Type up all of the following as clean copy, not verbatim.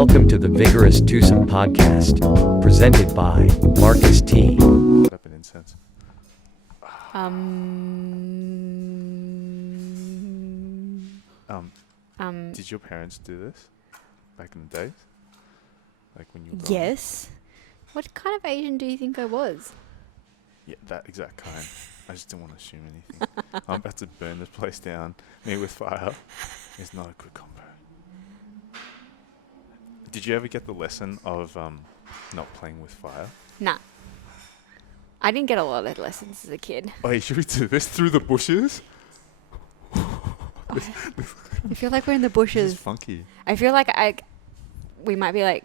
Welcome to the Vigorous TWOSOME podcast, presented by Marcus T. Up in incense. Did your parents do this back in the days? Like when you were growing up? Yes. What kind of Asian do you think I was? Yeah, that exact kind. I just didn't want to assume anything. I'm about to burn this place down. Me with fire. It's not a good combo. Did you ever get the lesson of not playing with fire? Nah. I didn't get a lot of lessons as a kid. Wait, should we do this through the bushes? I feel like we're in the This bushes. is funky. I feel like we might be like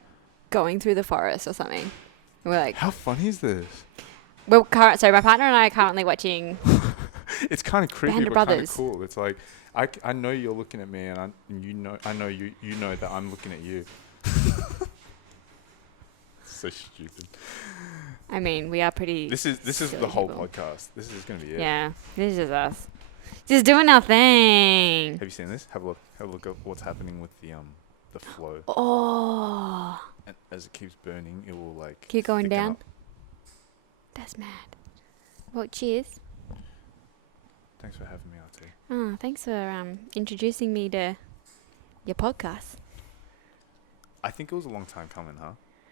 going through the forest or something. We're like, How funny is this? so my partner and I are currently watching. It's kind of creepy, Band of but kind of Brothers. cool. It's like I know you're looking at me, and I know you know that I'm looking at you. So stupid. I mean, we are pretty. This is silly the whole people. podcast. This is gonna be it. Yeah, this is us, just doing our thing. Have you seen this? Have a look. Have a look at what's happening with the flow. Oh, And as it keeps burning, it will like keep going thicken down. up. That's mad. Well, cheers. Thanks for having me, RT. Oh, thanks for introducing me to your podcast. I think it was a long time coming, huh?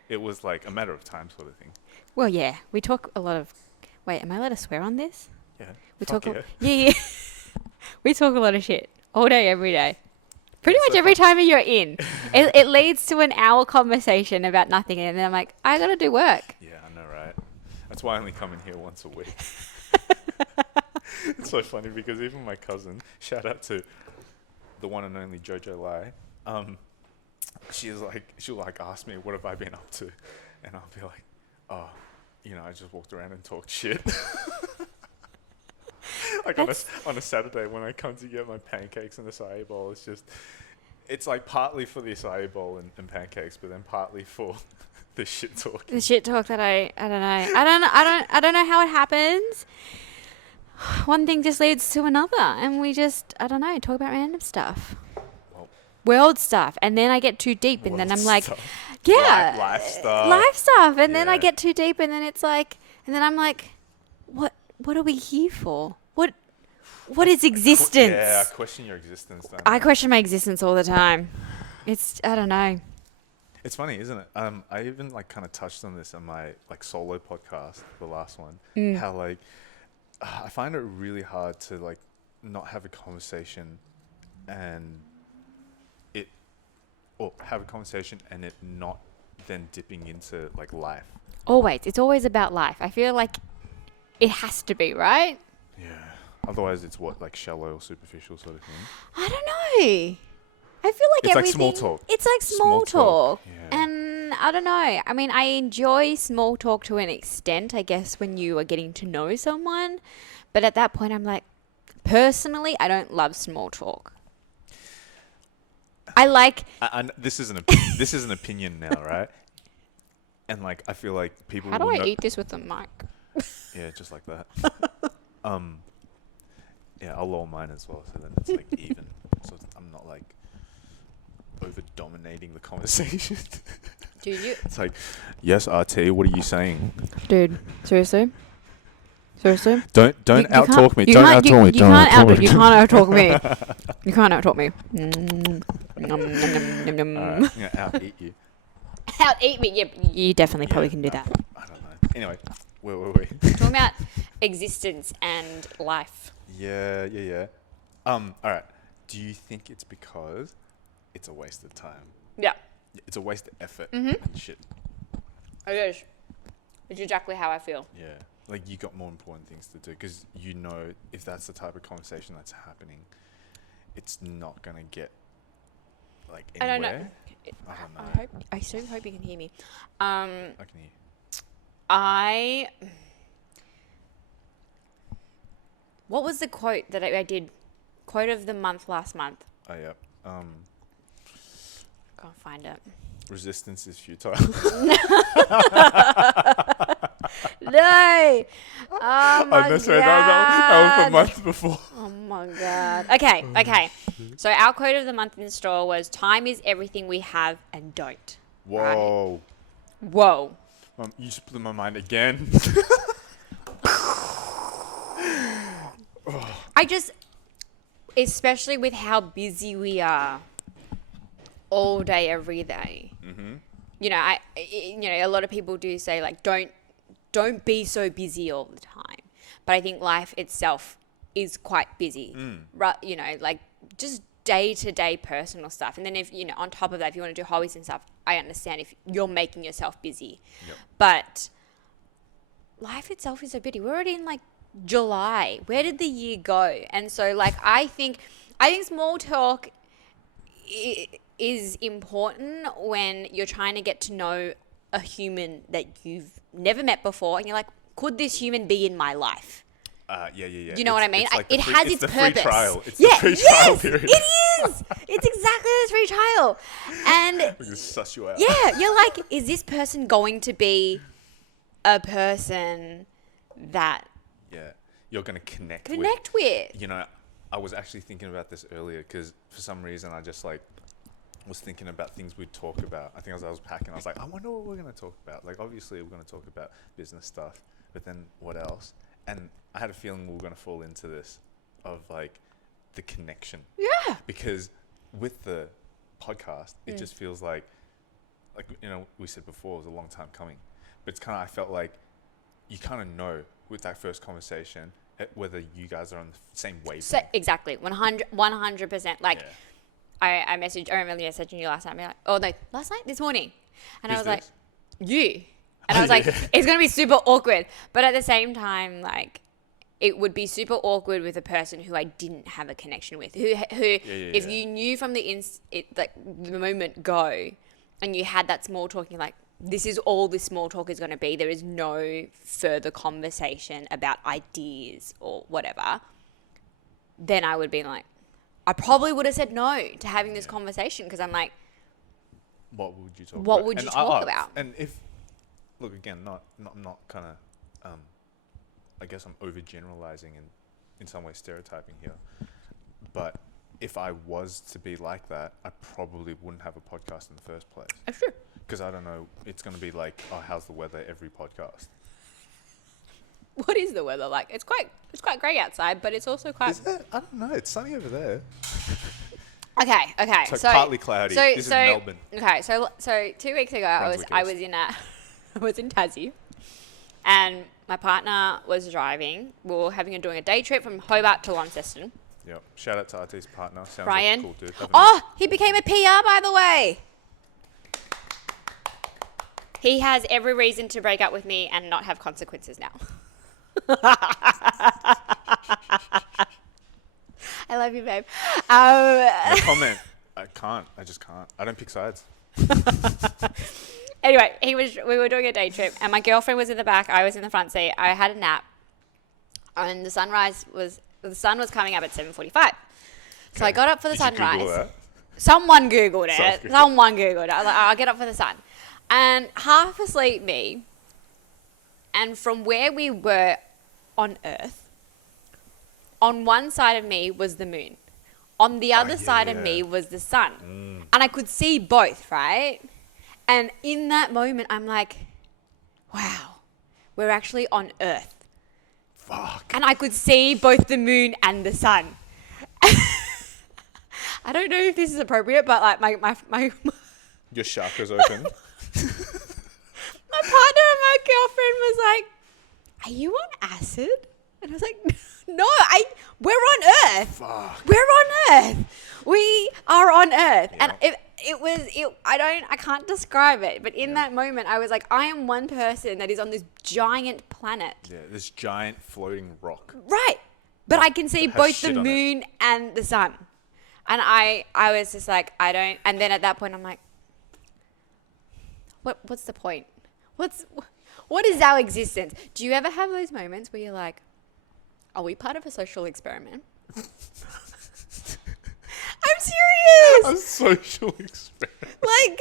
It was like a matter of time, sort of thing. Well, yeah, we talk a lot of. Wait, am I allowed to swear on this? Yeah. We Fuck talk. yeah. Yeah. We talk a lot of shit all day, every day. Pretty It's much so every fun. time you're in, it leads to an hour conversation about nothing, and then I'm like, I gotta do work. Yeah, I know, right? That's why I only come in here once a week. It's so funny because even my cousin, shout out to the one and only Jojo Lai, she'll ask me, what have I been up to? And I'll be like, oh, I just walked around and talked shit. Like on a Saturday when I come to get my pancakes and acai bowl, it's like partly for the acai bowl and pancakes, but then partly for the shit talk. The shit talk that I don't know. I don't know how it happens. One thing just leads to another, and we just, I don't know, talk about random stuff. Well, World stuff, and then I get too deep, and then I'm like, stuff. yeah, Life stuff. life stuff, and then I Yeah. get too deep, and then it's like, and then I'm like, what are we here for? What is existence? Yeah, I question your existence. Don't I question my existence all the time. I don't know. It's funny, isn't it? I even like kind of touched on this on my like solo podcast, the last one. How like I find it really hard to like not have a conversation and have a conversation and it not then dipping into like life. Always, it's always about life. I feel like it has to be, right? Yeah. Otherwise, it's like shallow or superficial sort of thing. I don't know. I feel like It's like everything. small talk. It's like Small small talk, talk. yeah. And I don't know. I mean, I enjoy small talk to an extent, I guess, when you are getting to know someone. But at that point, I'm like, personally, I don't love small talk. I like. This is an opinion now, right? And like I feel like people. How do will I know- eat this with the mic? Yeah, just like that. Yeah, I'll lower mine as well, so then it's like even. So I'm not like over dominating the conversation. Do you? It's like, yes, RT, what are you saying? Dude, seriously? Seriously? Don't You out can't- talk me. you Don't can't- out you- talk me. You Don't can't out talk me. you can't out talk me. You can't out talk me. Alright, I'm gonna out eat you. Out eat me. Yep, you definitely probably Yeah, can do no, that. I don't know. Anyway, where were we? Talking about existence and life. Yeah. All right. Do you think it's because it's a waste of time? Yeah, It's a waste of effort Mhm. and shit. it is. It's exactly how I feel. Yeah. Like you got more important things to do because if that's the type of conversation that's happening, it's not gonna get like I anywhere. don't know. I don't know. I so hope you can hear me. I can hear. What was the quote that I did? Quote of the month last month. Oh yeah. Can't find it. Resistance is futile. No. Oh my I'm sorry. That was the month before. Oh my God. Okay. So our quote of the month in store was, time is everything we have and don't. Whoa. Right? Whoa. You just blew my mind again. I just, especially with how busy we are all day, every day. Mm-hmm. You know, a lot of people do say, like, don't be so busy all the time. But I think life itself is quite busy. Right? You know, like just day-to-day personal stuff. And then if, you know, on top of that, if you want to do hobbies and stuff, I understand if you're making yourself busy. Yep. But life itself is so busy. We're already in like July. Where did the year go? And so like I think small talk is important when you're trying to get to know a human that you've never met before, and you're like, could this human be in my life? Yeah. Do you know what I mean? Like it has its the purpose. Free trial. It's the free trial period. It is. It's exactly the free trial. And we just suss you out. yeah, you're like, is this person going to be a person that you're going to connect with? You know, I was actually thinking about this earlier because for some reason I just like was thinking about things we'd talk about. I think as I was packing, I was like, I wonder what we're going to talk about. Like, obviously we're going to talk about business stuff, but then what else? And I had a feeling we were going to fall into this of like the connection. Yeah. Because with the podcast, it just feels like, you know, we said before, it was a long time coming, but it's kind of, I felt like you kind of know with that first conversation whether you guys are on the same wavelength. So, exactly. 100%. Like, I messaged, I remember messaging you last night. Like, oh no, last night? This morning. And Who's I was like, this? you. And I was like, it's going to be super awkward. But at the same time, like, it would be super awkward with a person who I didn't have a connection with. Who if you knew from the moment go, and you had that small talk, you're like, this is all this small talk is going to be. There is no further conversation about ideas or whatever. Then I would be like, I probably would have said no to having this conversation, because I'm like, what would you talk about? What would you talk about? And if, look, again, I'm not kind of, I guess I'm overgeneralizing and in some way stereotyping here. But if I was to be like that, I probably wouldn't have a podcast in the first place. That's true. Because I don't know, it's going to be like, oh, how's the weather every podcast? What is the weather like? It's quite grey outside, but it's also quite. Is it? I don't know. It's sunny over there. Okay. It's like partly cloudy. This is Melbourne. Okay, so 2 weeks ago, I was in Tassie, and my partner was driving. We were doing a day trip from Hobart to Launceston. Yep. Shout out to Artie's partner. Sounds Brian. like a cool dude. He became a PR, by the way. He has every reason to break up with me and not have consequences now. I love you, babe. No comment. I just can't. I don't pick sides. Anyway, we were doing a day trip, and my girlfriend was in the back. I was in the front seat. I had a nap, and the sun was coming up at 7:45. So I got up for the sunrise. You Google that? Someone Googled it. Someone Googled it. I was like, I'll get up for the sun. And half asleep me, and from where we were on Earth, on one side of me was the moon. On the other side of me was the sun. And I could see both, right? And in that moment, I'm like, wow, we're actually on Earth. Fuck. And I could see both the moon and the sun. I don't know if this is appropriate, but like my Your chakra's open. my partner and my girlfriend was like, are you on acid? And I was like, no, we're on Earth. Fuck. We're on Earth. We are on Earth. Yeah. And I can't describe it, but in that moment I was like, I am one person that is on this giant planet. Yeah, this giant floating rock. Right. But I can see Has both shit the on it. moon and the sun. And I was just like, and then at that point I'm like, what's the point? What is our existence? Do you ever have those moments where you're like, are we part of a social experiment? I'm serious. A social experiment. Like,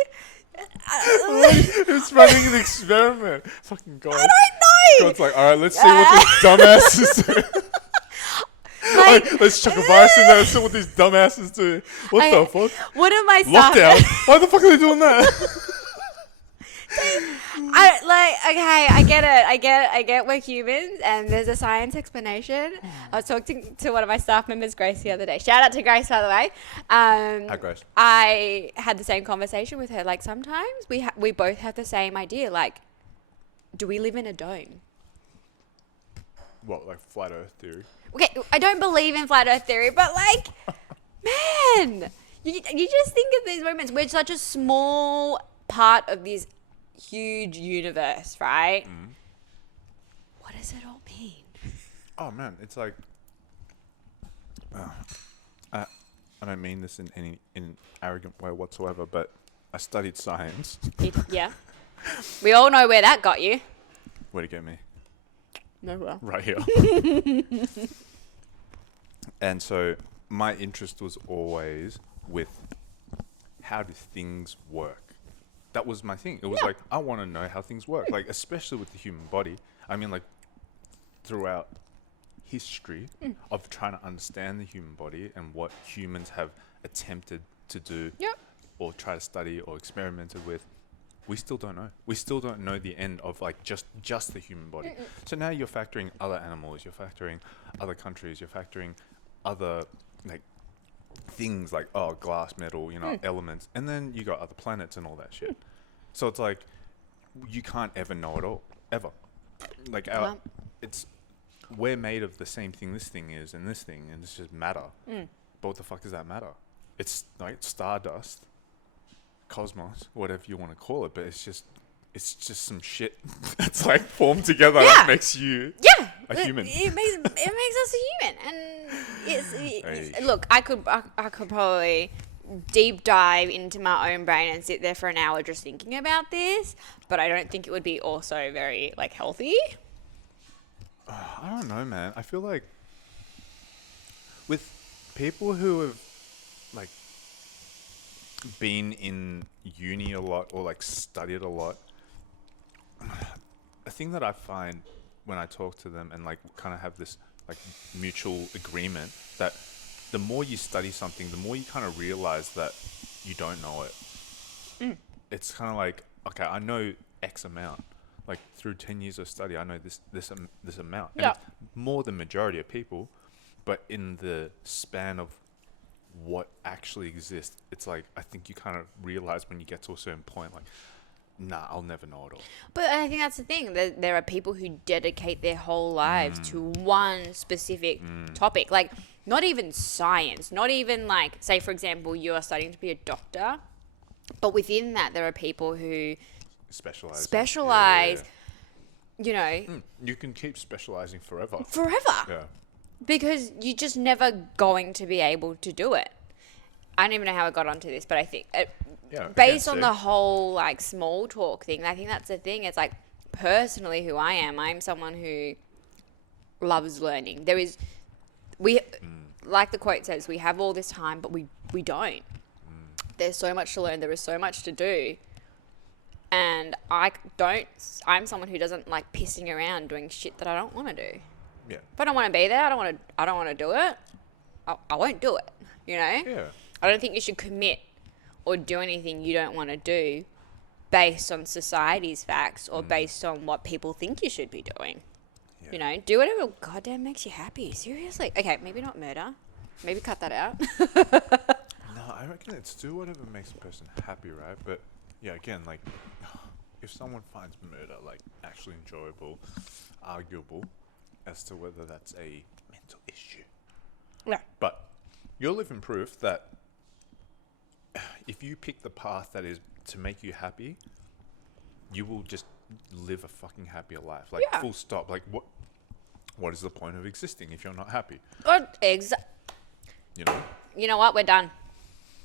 Who's running an experiment? Fucking God. I don't know. God's like, all right, let's see what this dumbass is doing. Like, let's chuck a virus in there and see what these dumbasses do. What the fuck? One of my staff... Lockdown? Why the fuck are they doing that? I get it. I get we're humans and there's a science explanation. I was talking to one of my staff members, Grace, the other day. Shout out to Grace, by the way. Hi, Grace. I had the same conversation with her. Like, sometimes we both have the same idea. Like, do we live in a dome? What, like flat Earth theory? Okay, I don't believe in flat Earth theory, but like, man, you just think of these moments. We're such a small part of this huge universe, right? What does it all mean? Oh man, it's like I don't mean this in any arrogant way whatsoever, but I studied science. Yeah, we all know where that got you. Where'd it get me? Nowhere. Right here. And so my interest was always with how do things work. That was my thing. It was like, I want to know how things work, like especially with the human body. I mean, like throughout history of trying to understand the human body and what humans have attempted to do or try to study or experimented with, we still don't know. We still don't know the end of like just the human body. So now you're factoring other animals, you're factoring other countries, you're factoring other like things like glass, metal, elements, and then you got other planets and all that shit. So it's like you can't ever know it all, ever. Like we're made of the same thing this thing is and this thing, and it's just matter. But what the fuck does that matter? It's like stardust, cosmos, whatever you want to call it, but it's just some shit that's like formed together that makes you a human. It makes us a human, and look, I could probably deep dive into my own brain and sit there for an hour just thinking about this, but I don't think it would be also very like healthy. I don't know, man. I feel like with people who have like been in uni a lot or like studied a lot, a thing that I find when I talk to them and like kind of have this like mutual agreement that the more you study something, the more you kind of realize that you don't know it. It's kind of like, okay, I know X amount. Like through 10 years of study, I know this amount. And it's more than majority of people, but in the span of what actually exists, it's like, I think you kind of realize when you get to a certain point, like, nah, I'll never know it all. But I think that's the thing. There are people who dedicate their whole lives to one specific topic. Like, not even science. Not even, like, say, for example, you are studying to be a doctor. But within that, there are people who specialize. You know. You can keep specializing forever. Yeah. Because you're just never going to be able to do it. I don't even know how I got onto this, but I think based on the whole like small talk thing, I think that's the thing. It's like personally who I am. I'm someone who loves learning. Like the quote says, we have all this time, but we don't. There's so much to learn. There is so much to do. And I'm someone who doesn't like pissing around doing shit that I don't want to do. Yeah. If I don't want to be there, I don't want to do it. I won't do it. You know? Yeah. I don't think you should commit or do anything you don't want to do based on society's facts or based on what people think you should be doing. Yeah. You know, do whatever goddamn makes you happy. Seriously. Okay, maybe not murder. Maybe cut that out. No, I reckon it's do whatever makes a person happy, right? But yeah, again, like if someone finds murder like actually enjoyable, arguable as to whether that's a mental issue. Yeah. But you're living proof that if you pick the path that is to make you happy, you will just live a fucking happier life. Like full stop. Like what is the point of existing if you're not happy? You know? You know what? We're done.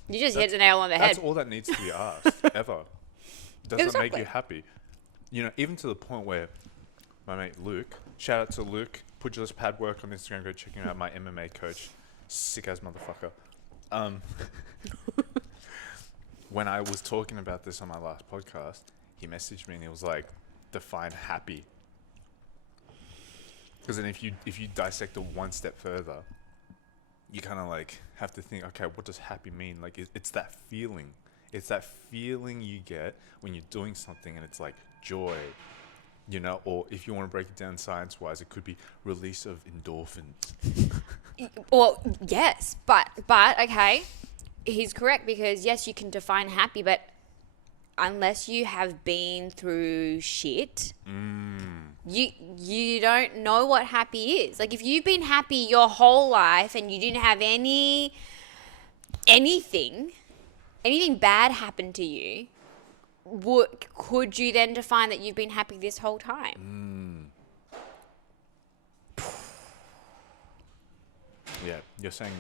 You just hit the nail on the head. That's all that needs to be asked, ever. Does it make you happy? You know, even to the point where my mate Luke, shout out to Luke, Pugilist Pad Work on Instagram, go check him out, my MMA coach, sick ass motherfucker. When I was talking about this on my last podcast, he messaged me and he was like, define happy. Because then if you dissect it one step further, you kind of like have to think, okay, what does happy mean? Like it's that feeling. It's that feeling you get when you're doing something and it's like joy, you know, or if you want to break it down science-wise, it could be release of endorphins. Well, yes, but okay, he's correct, because yes, you can define happy, but unless you have been through shit, you don't know what happy is. Like if you've been happy your whole life and you didn't have anything bad happen to you, could you then define that you've been happy this whole time? Yeah, you're saying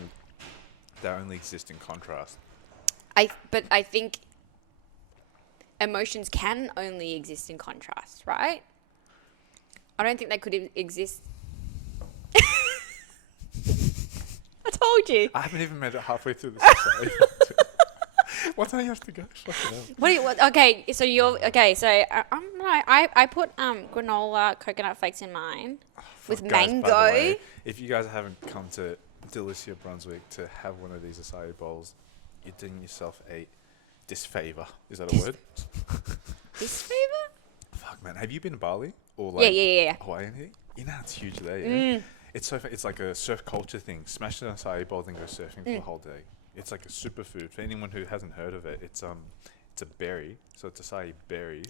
they only exist in contrast. But I think emotions can only exist in contrast, right? I don't think they could exist. I told you. I haven't even made it halfway through this episode. What time you have to go? Okay, so I put granola coconut flakes in mine with Guys, mango. by the way, if you guys haven't come to Delicia Brunswick to have one of these acai bowls, you're doing yourself a disfavor. Is that a word? Disfavor? Fuck, man. Have you been to Bali or like Yeah. Hawaii? You know it's huge there. Yeah? It's it's like a surf culture thing. Smash an acai bowl, then go surfing for the whole day. It's like a superfood. For anyone who hasn't heard of it, it's a berry. So it's acai berries.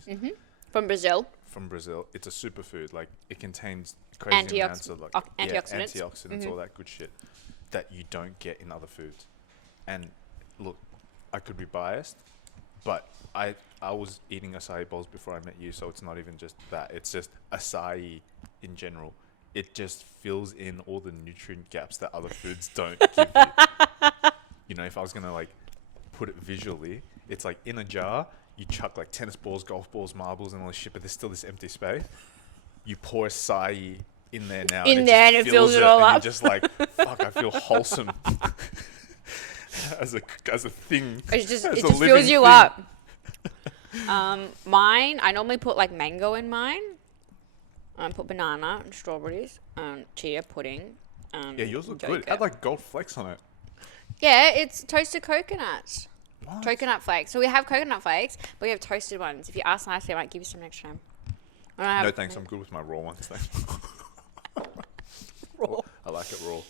From Brazil. From Brazil. It's a superfood. Like it contains crazy amounts of antioxidants. Antioxidants, all that good shit that you don't get in other foods. And look, I could be biased, but I was eating acai bowls before I met you, so it's not even just that. It's just acai in general. It just fills in all the nutrient gaps that other foods don't give you. You know, if I was going to like put it visually, it's like in a jar, you chuck like tennis balls, golf balls, marbles and all this shit, but there's still this empty space. You pour acai in there now. And it fills it all up. You're just like, fuck, I feel wholesome. as a thing. It just fills you up. Mine, I normally put like mango in mine. I put banana and strawberries, chia pudding. Yeah, yours look yogurt. good. Add like gold flakes on it. Yeah, it's toasted coconuts. What? Coconut flakes. So we have coconut flakes, but we have toasted ones. If you ask nicely, I might give you some next time. No thanks, I'm good with my raw ones. Thanks. Raw. I like it raw.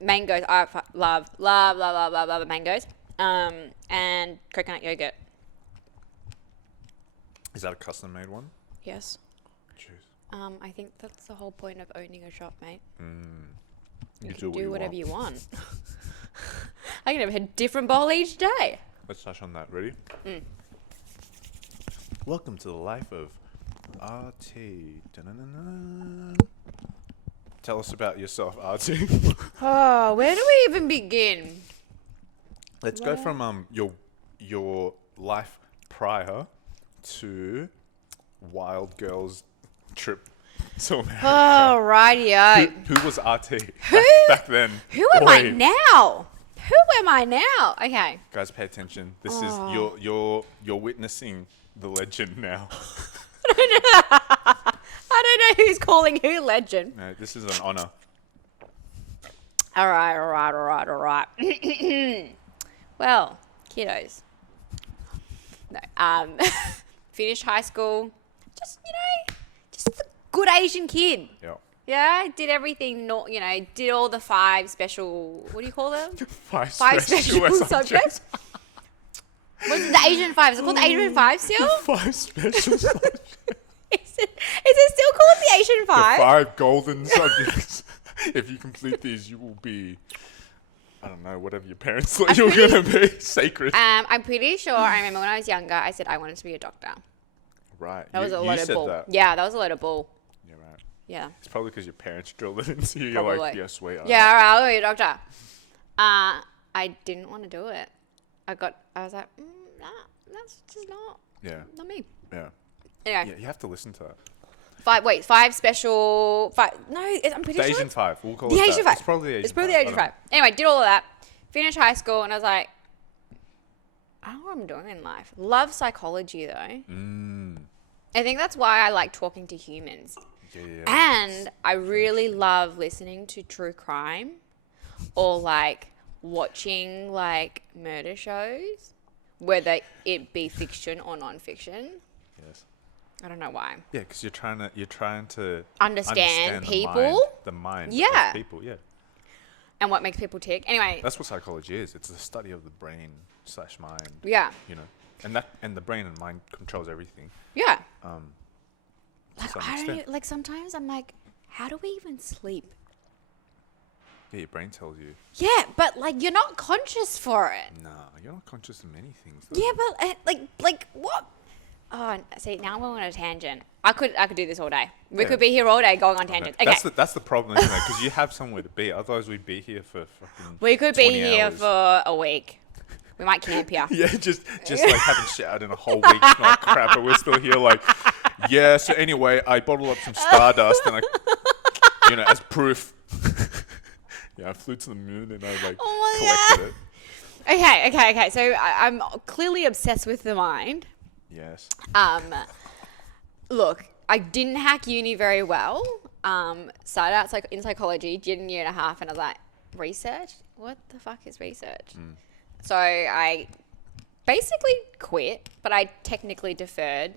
Mangoes. I love mangoes. And coconut yogurt. Is that a custom made one? Yes. Jeez. I think that's the whole point of owning a shop, mate. You can do do whatever want. you want. I can have a different bowl each day. Let's touch on that. Ready? Welcome to the life of RT. Da-na-na-na. Tell us about yourself, RT. Oh, where do we even begin? Let's go from your life prior to Wild Girls trip to America. Oh, rightio. Who was RT Who? back then? Who am I Oi. now? Who am I now? Okay. Guys, pay attention. This is you're witnessing the legend now. I don't know who's calling who legend. No, this is an honor. All right. Well, kiddos. No. Finished high school. Just a good Asian kid. Yeah. Yeah, did everything. Did all the 5 special. What do you call them? 5 special subjects. What's the Asian 5? Is it called the Asian 5 still? 5 special subjects. Is it still called the Asian 5? The 5 golden subjects. If you complete these, you will be, I don't know, whatever your parents thought you were going to be. Sacred. I'm pretty sure I remember when I was younger, I said I wanted to be a doctor. Right. That was a you load of said bull. that. Yeah, that was a load of bull. Yeah, right. Yeah. It's probably because your parents drilled it into you. Probably. You're like, yeah, sweet. Yeah, all right, I'll be a doctor. I didn't want to do it. I was like, nah, that's just not me. Yeah. Anyway, Yeah, you have to listen to that. 5 special. 5. No, I'm pretty The sure. Asian 5. We'll call The it Asian that. 5. It's probably the Asian 5. It's probably the Asian 5. Anyway, did all of that. Finished high school, and I was like, I don't know what I'm doing in life. Love psychology, though. I think that's why I like talking to humans. Yeah. And I really love listening to true crime. or like watching like murder shows, whether it be fiction or non-fiction. Yes. I don't know why. Yeah, because you're trying to Understand people. the mind Yeah. of people. Yeah. And what makes people tick. Anyway. That's what psychology is. It's the study of the brain / mind. Yeah. You know, and the brain and mind controls everything. Yeah. To some extent. Like sometimes I'm like, how do we even sleep? Yeah, your brain tells you. Yeah, but like you're not conscious for it. Nah, you're not conscious of many things. Though. Yeah, but like what? Oh, see, now we're on a tangent. I could do this all day. We could be here all day going on tangents. Okay. That's the problem, isn't it? Because you have somewhere to be. Otherwise, we'd be here for fucking. We could be 20 here hours. for a week. We might camp here. Yeah, just like haven't showered in a whole week, not crap, but we're still here. Like, yeah. So anyway, I bottled up some Stardust, and I, as proof. Yeah, I flew to the moon and I collected it. Okay. So I'm clearly obsessed with the mind. Yes. Look, I didn't hack uni very well. Started out in psychology, did a year and a half, and I was like, research? What the fuck is research? So I basically quit, but I technically deferred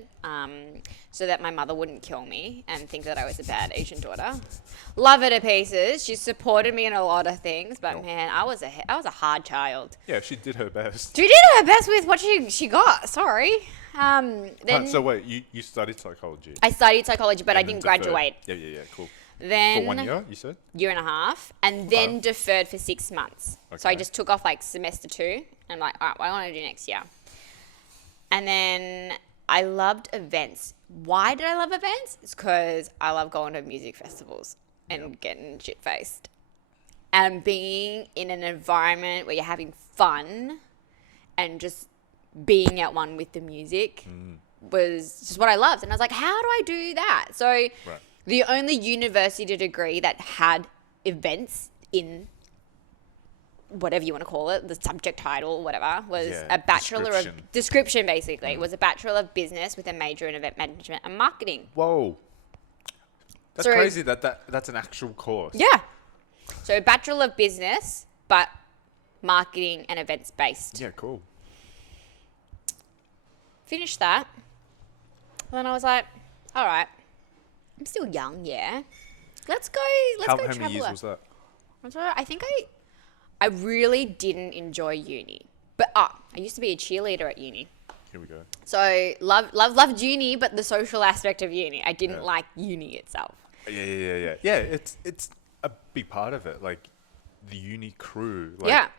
so that my mother wouldn't kill me and think that I was a bad Asian daughter. Love her to pieces. She supported me in a lot of things, but man, I was a hard child. Yeah, she did her best. She did her best with what she got. Sorry. Then so wait, you studied psychology? I studied psychology, but I didn't deferred. graduate. Yeah, cool. Then For 1 year, you said? Year and a half, and then deferred for 6 months. So I Okay. just took off like semester 2, and I'm like, all right, what do I want to do next year? And then I loved events. Why did I love events? It's because I love going to music festivals and getting shit-faced. And being in an environment where you're having fun and just being at one with the music was just what I loved. And I was like, how do I do that? So the only university degree that had events in whatever you want to call it, the subject title, whatever, was a bachelor of description, basically. It was a bachelor of business with a major in event management and marketing. Whoa. That's crazy that's an actual course. Yeah. So bachelor of business, but marketing and events based. Yeah, cool. Finished that. And then I was like, all right, I'm still young, yeah. Let's go How travel. many years was that? I think I really didn't enjoy uni. But I used to be a cheerleader at uni. Here we go. So loved uni, but the social aspect of uni. I didn't like uni itself. Yeah. Yeah, it's a big part of it. Like the uni crew, like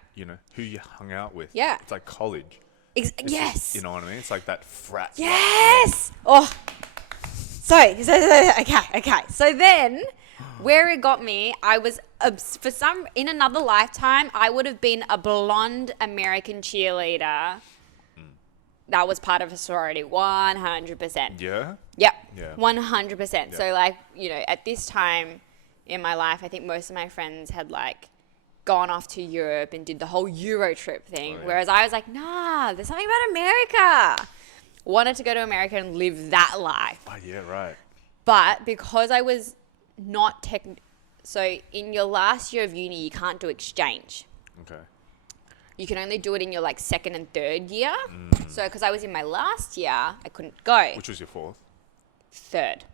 who you hung out with. Yeah. It's like college. Yes. Just, you know what I mean? It's like that frat. Yes. Oh. So okay. So then, where it got me, I was in another lifetime, I would have been a blonde American cheerleader. That was part of a sorority, 100%. Yeah. Yep. Yeah. 100%. Yeah. So like, at this time in my life, I think most of my friends had like gone off to Europe and did the whole Euro trip thing. Oh, yeah. Whereas I was like, nah, there's something about America. Wanted to go to America and live that life. Oh, yeah, right. But because I was not so in your last year of uni, you can't do exchange. Okay. You can only do it in your like second and third year. So because I was in my last year, I couldn't go. Which was your fourth? Third.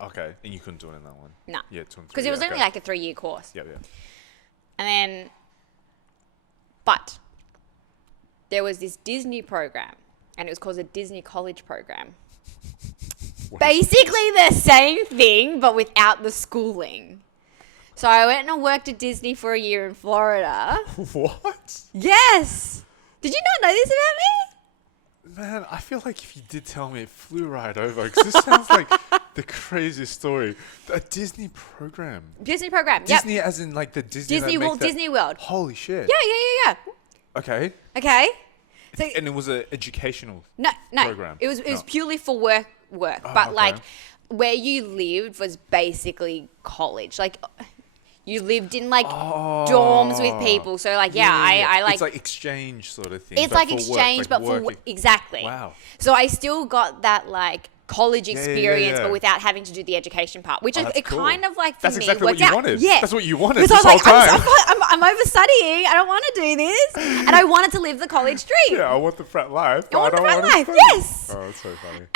Okay. And you couldn't do it in that one? No. Yeah, 2 and 3. Because it was only like a 3-year course. Yeah. And then, but there was this Disney program, and it was called a Disney College program. Basically the same thing, but without the schooling. So I went and worked at Disney for a year in Florida. What? Yes. Did you not know this about me? Man, I feel like if you did tell me, it flew right over. Because this sounds like the craziest story. A Disney program. Disney program. Disney as in like the Disney. Disney World. Holy shit. Yeah. Okay. Okay. So, And it was an educational no. program. It was purely for work. But okay. like where you lived was basically college. Like you lived in like dorms with people. So like I like it's like exchange sort of thing. it's but like for exchange, work, but working. exactly. Wow. So I still got that like college yeah, experience, yeah. but without having to do the education part, which is that's it cool. kind of like for That's me exactly what worked you out. wanted. Yeah, That's what you wanted because this I was whole like, time. I'm over studying. I don't want to do this, and I wanted to live the college dream. Yeah, I want the frat life. I want the frat life. to Yes. Oh, that's so funny.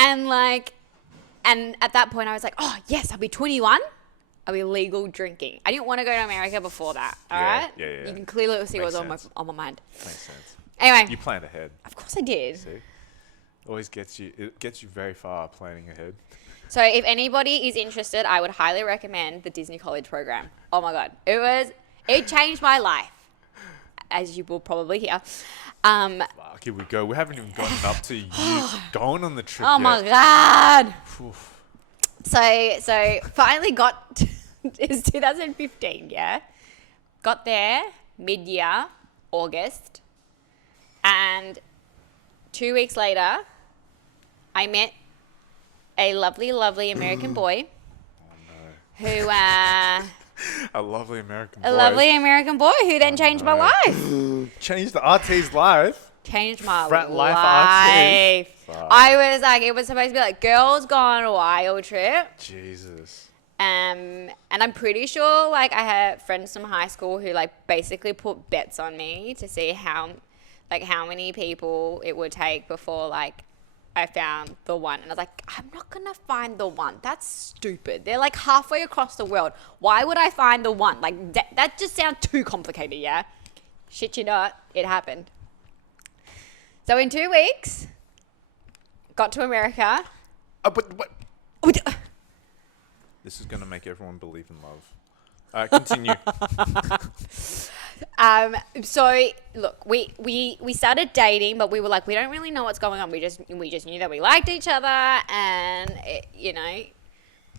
And at that point, I was like, oh yes, I'll be 21. I'll be legal drinking. I didn't want to go to America before that. All right. Yeah. You can clearly see Makes what's sense. on my mind. Makes sense. Anyway, You planned ahead. of course I did. See, always gets you. It gets you very far planning ahead. So if anybody is interested, I would highly recommend the Disney College program. Oh my God. It changed my life, as you will probably hear. Fuck, here we go. We haven't even gotten up to you going on the trip Oh yet. my God. Oof. So finally got, it's 2015, yeah? Got there mid-year, August. And 2 weeks later, I met a lovely, lovely American boy who, A lovely American boy. a lovely American boy who then changed my life. Changed the RT's life. Changed my Frat life life. Fuck. I was like, it was supposed to be like girls gone wild trip. Jesus. And I'm pretty sure like I had friends from high school who like basically put bets on me to see how many people it would take before like I found the one. And I was like, I'm not going to find the one. That's stupid. They're like halfway across the world. Why would I find the one? Like that just sounds too complicated, yeah? Shit you not, it happened. So in 2 weeks, got to America. But this is going to make everyone believe in love. Continue. So look, we started dating, but we were like, we don't really know what's going on. We just knew that we liked each other, and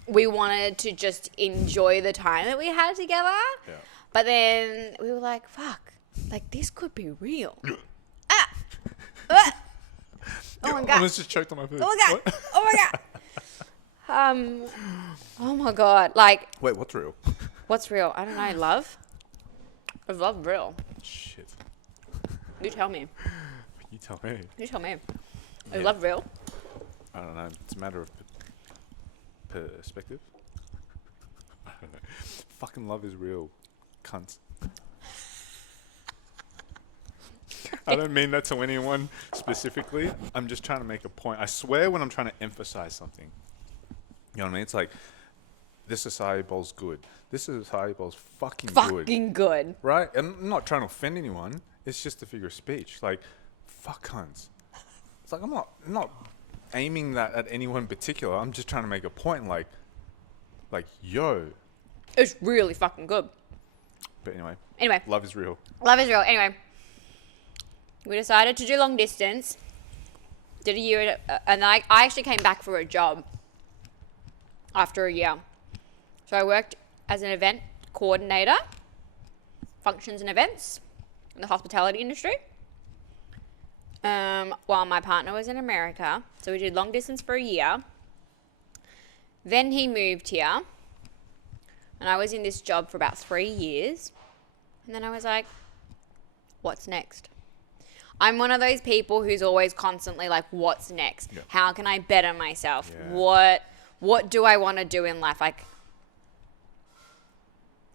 we wanted to just enjoy the time that we had together. Yeah. But then we were like, fuck, like this could be real. Oh my I God. almost just choked on my food. Oh my God. What? Oh my God. Oh my God. Like, Wait, what's real? what's real? I don't know. Love? Is love real? Shit. You tell me. You tell me. You tell me. Is Yeah. love real? I don't know. It's a matter of perspective. I don't know. Fucking love is real, cunts. I don't mean that to anyone specifically. I'm just trying to make a point. I swear when I'm trying to emphasize something. You know what I mean? It's like, this acai bowl's good. This acai bowl's fucking good. Fucking good. Right? And I'm not trying to offend anyone. It's just a figure of speech. Like, fuck cunts. It's like, I'm not aiming that at anyone in particular. I'm just trying to make a point. Like, yo. It's really fucking good. But anyway, Anyway, love is real. love is real. Anyway, we decided to do long distance. Did a year, and I actually came back for a job after a year. So I worked as an event coordinator, functions and events in the hospitality industry, while my partner was in America. So we did long distance for a year. Then he moved here, and I was in this job for about 3 years. And then I was like, what's next? I'm one of those people who's always constantly like, what's next? Yeah. How can I better myself? Yeah. What do I want to do in life? Like,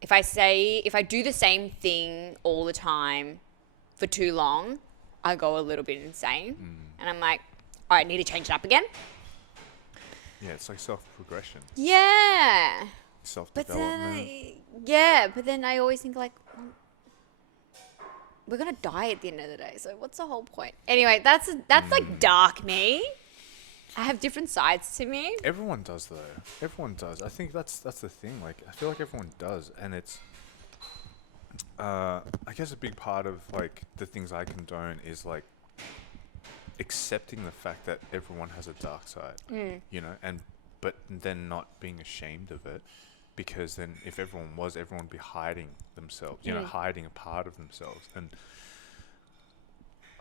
if I do the same thing all the time for too long, I go a little bit insane. And I'm like, all right, I need to change it up again. Yeah, it's like self-progression, Yeah. But self-development. but then I always think like, we're gonna die at the end of the day. So what's the whole point? Anyway, that's like dark me. I have different sides to me. Everyone does though. Everyone does. I think that's the thing. Like, I feel like everyone does, and it's. I guess a big part of like the things I condone is like accepting the fact that everyone has a dark side. You know, but then not being ashamed of it, because then if everyone would be hiding themselves. You know, hiding a part of themselves. And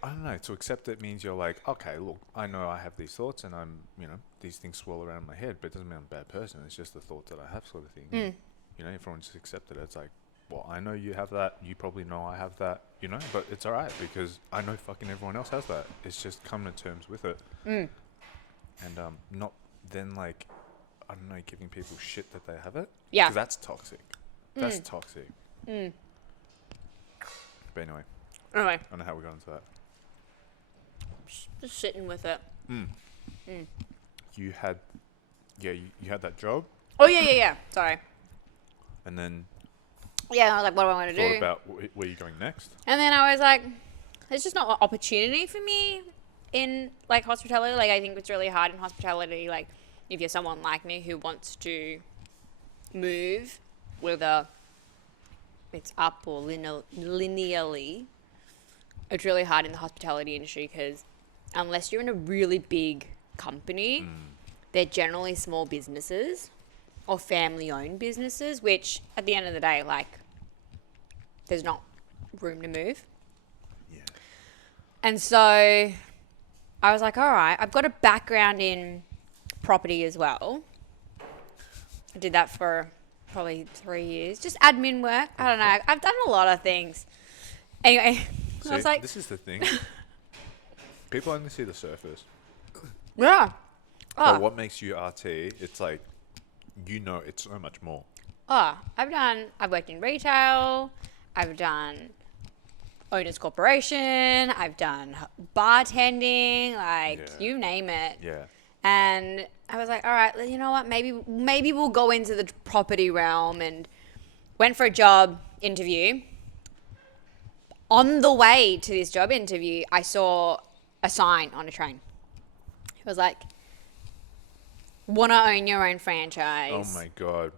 I don't know, to accept it means you're like, okay, look, I know I have these thoughts and these things swirl around my head, but it doesn't mean I'm a bad person. It's just the thought that I have, sort of thing. You know, if everyone just accepted it, it's like, well, I know you have that. You probably know I have that, you know, but it's all right because I know fucking everyone else has that. It's just coming to terms with it. And not then like, I don't know, giving people shit that they have it. Yeah. 'Cause that's toxic. That's toxic. But anyway, I don't know how we got into that. Just sitting with it. You had, you had that job, Oh, yeah. Sorry. and then Yeah, I was like, what do I want to thought do? about where you're going next. And then I was like, there's just not an opportunity for me in like hospitality. Like, I think it's really hard in hospitality. Like, if you're someone like me who wants to move, whether it's up or linearly, it's really hard in the hospitality industry because unless you're in a really big company, they're generally small businesses or family-owned businesses, which at the end of the day, like, there's not room to move. Yeah. And so I was like, all right, I've got a background in property as well. I did that for probably 3 years. Just admin work. I don't know. I've done a lot of things. Anyway, I was like, this is the thing. People only see the surface. yeah. But what makes you RT, it's like, it's so much more. I've worked in retail. I've done owners corporation. I've done bartending, you name it. Yeah. And I was like, all right, you know what? Maybe we'll go into the property realm, and went for a job interview. On the way to this job interview, I saw a sign on a train. It was like, want to own your own franchise. Oh my God.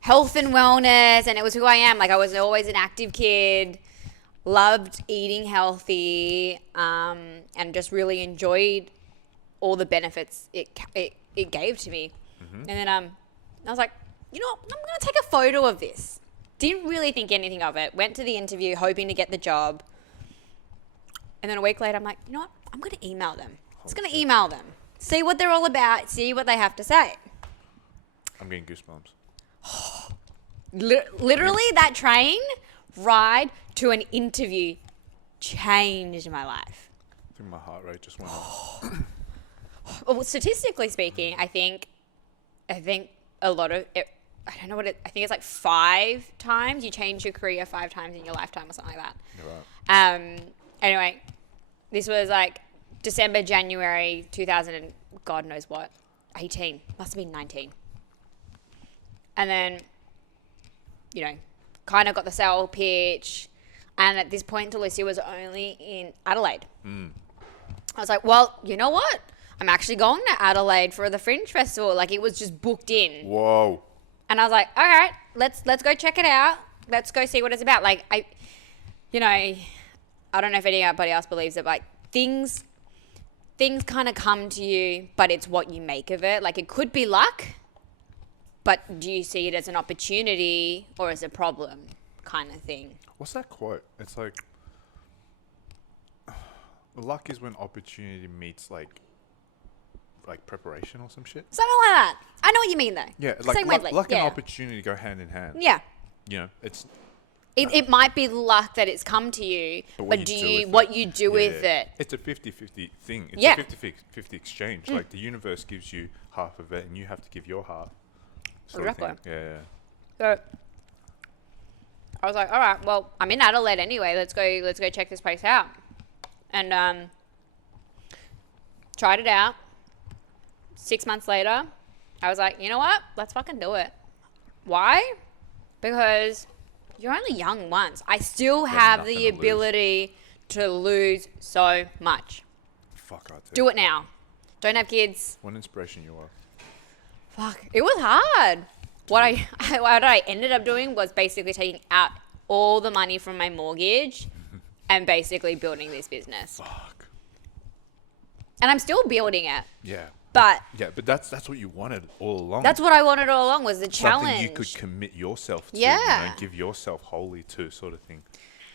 Health and wellness, and it was who I am. Like, I was always an active kid, loved eating healthy, and just really enjoyed all the benefits it gave to me. And then I was like, you know what? I'm going to take a photo of this. Didn't really think anything of it. Went to the interview hoping to get the job. And then a week later, I'm like, you know what? I'm going to email them. I'm just going to email them. See what they're all about. See what they have to say. I'm getting goosebumps. Literally, that train ride to an interview changed my life. I think my heart rate just went up. Well, statistically speaking, I think a lot of it, I don't know what I think it's like 5 times you change your career 5 times in your lifetime or something like that. You're right. Anyway, this was like December, January 2000 and God knows what, 18, must have been 19. And then, kind of got the sale pitch. And at this point, Delicia was only in Adelaide. I was like, well, you know what? I'm actually going to Adelaide for the Fringe Festival. Like, it was just booked in. Whoa. And I was like, all right, let's go check it out. Let's go see what it's about. Like, I don't know if anybody else believes it, but things kind of come to you, but it's what you make of it. Like, it could be luck, but do you see it as an opportunity or as a problem kind of thing? What's that quote? It's like, luck is when opportunity meets like preparation or some shit. Something like that. I know what you mean, though. Yeah, like Same wavelength. luck and Yeah. opportunity go hand in hand. Yeah. It's It might be luck that it's come to you, but what you do with it. It's a 50-50 thing. It's Yeah. a 50-50 exchange. Like, the universe gives you half of it and you have to give your half. Sort of thing. Exactly. Yeah. So I was like, all right, well, I'm in Adelaide anyway. Let's go check this place out. And tried it out. 6 months later, I was like, you know what? Let's fucking do it. Why? Because you're only young once. I still have nothing the to lose. ability to lose so much. Fuck, I do. Do it now. Don't have kids. What an inspiration you are. Fuck, it was hard. What I ended up doing was basically taking out all the money from my mortgage and basically building this business. Fuck. And I'm still building it. Yeah. But But that's what you wanted all along. that's what I wanted all along, was the challenge. Something you could commit yourself to. Yeah. Give yourself wholly to, sort of thing.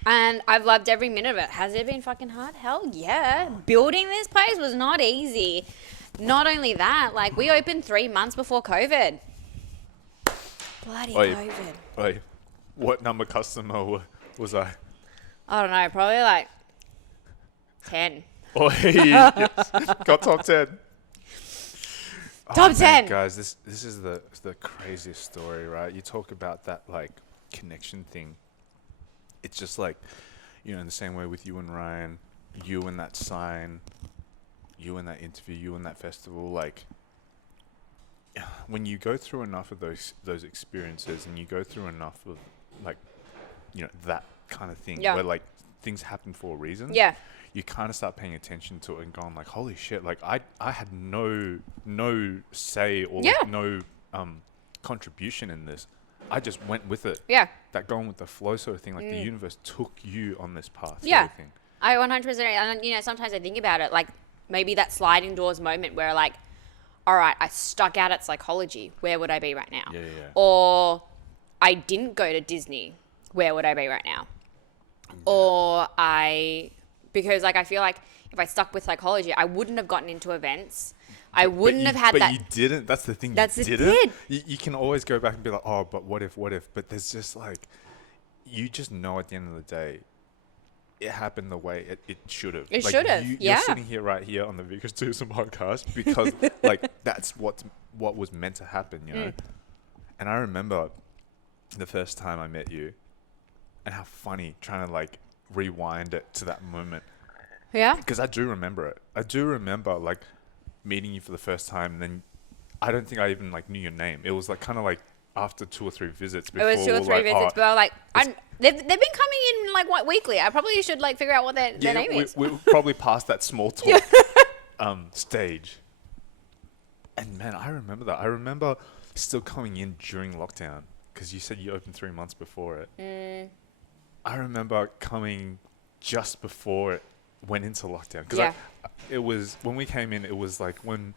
And I've loved every minute of it. Has it been fucking hard? Hell yeah. Building this place was not easy. Not only that, like, we opened 3 months before COVID. Bloody COVID. Oi, what number customer was I? I don't know, probably like 10. Oi, yes. Got top 10. Top man, 10. guys. This is the craziest story, right? You talk about that like connection thing. It's just like, in the same way with you and Ryan, you and that sign, you and that interview, you and that festival. Like, when you go through enough of those experiences, and you go through enough of like, that kind of thing, where like things happen for a reason. Yeah. You kind of start paying attention to it and going like, holy shit, like I had no say or like no contribution in this. I just went with it. Yeah. That going with the flow sort of thing, like the universe took you on this path. Yeah. Sort of thing. I 100%, and sometimes I think about it, like maybe that sliding doors moment where like, all right, I stuck out at psychology. Where would I be right now? Yeah. Or I didn't go to Disney. Where would I be right now? Or because like I feel like if I stuck with psychology, I wouldn't have gotten into events. I wouldn't have had that. But you didn't. That's the thing. That's you the didn't. thing. You can always go back and be like, oh, but what if? But there's just like, you just know at the end of the day, it happened the way it should have. It should have. You're sitting here on the Vigorous TWOSOME podcast because like that's what was meant to happen, And I remember the first time I met you, and how funny trying to like rewind it to that moment. Yeah. Because I do remember it. I do remember like meeting you for the first time, and then I don't think I even like knew your name. It was like kind of like after 2 or 3 visits. Before, It was 2 or 3 visits, but I was like, they've been coming in like weekly. I probably should like figure out what their name is. We're probably past that small talk stage. And man, I remember that. I remember still coming in during lockdown because you said you opened 3 months before it. I remember coming just before it went into lockdown. Because it was, when we came in, it was like when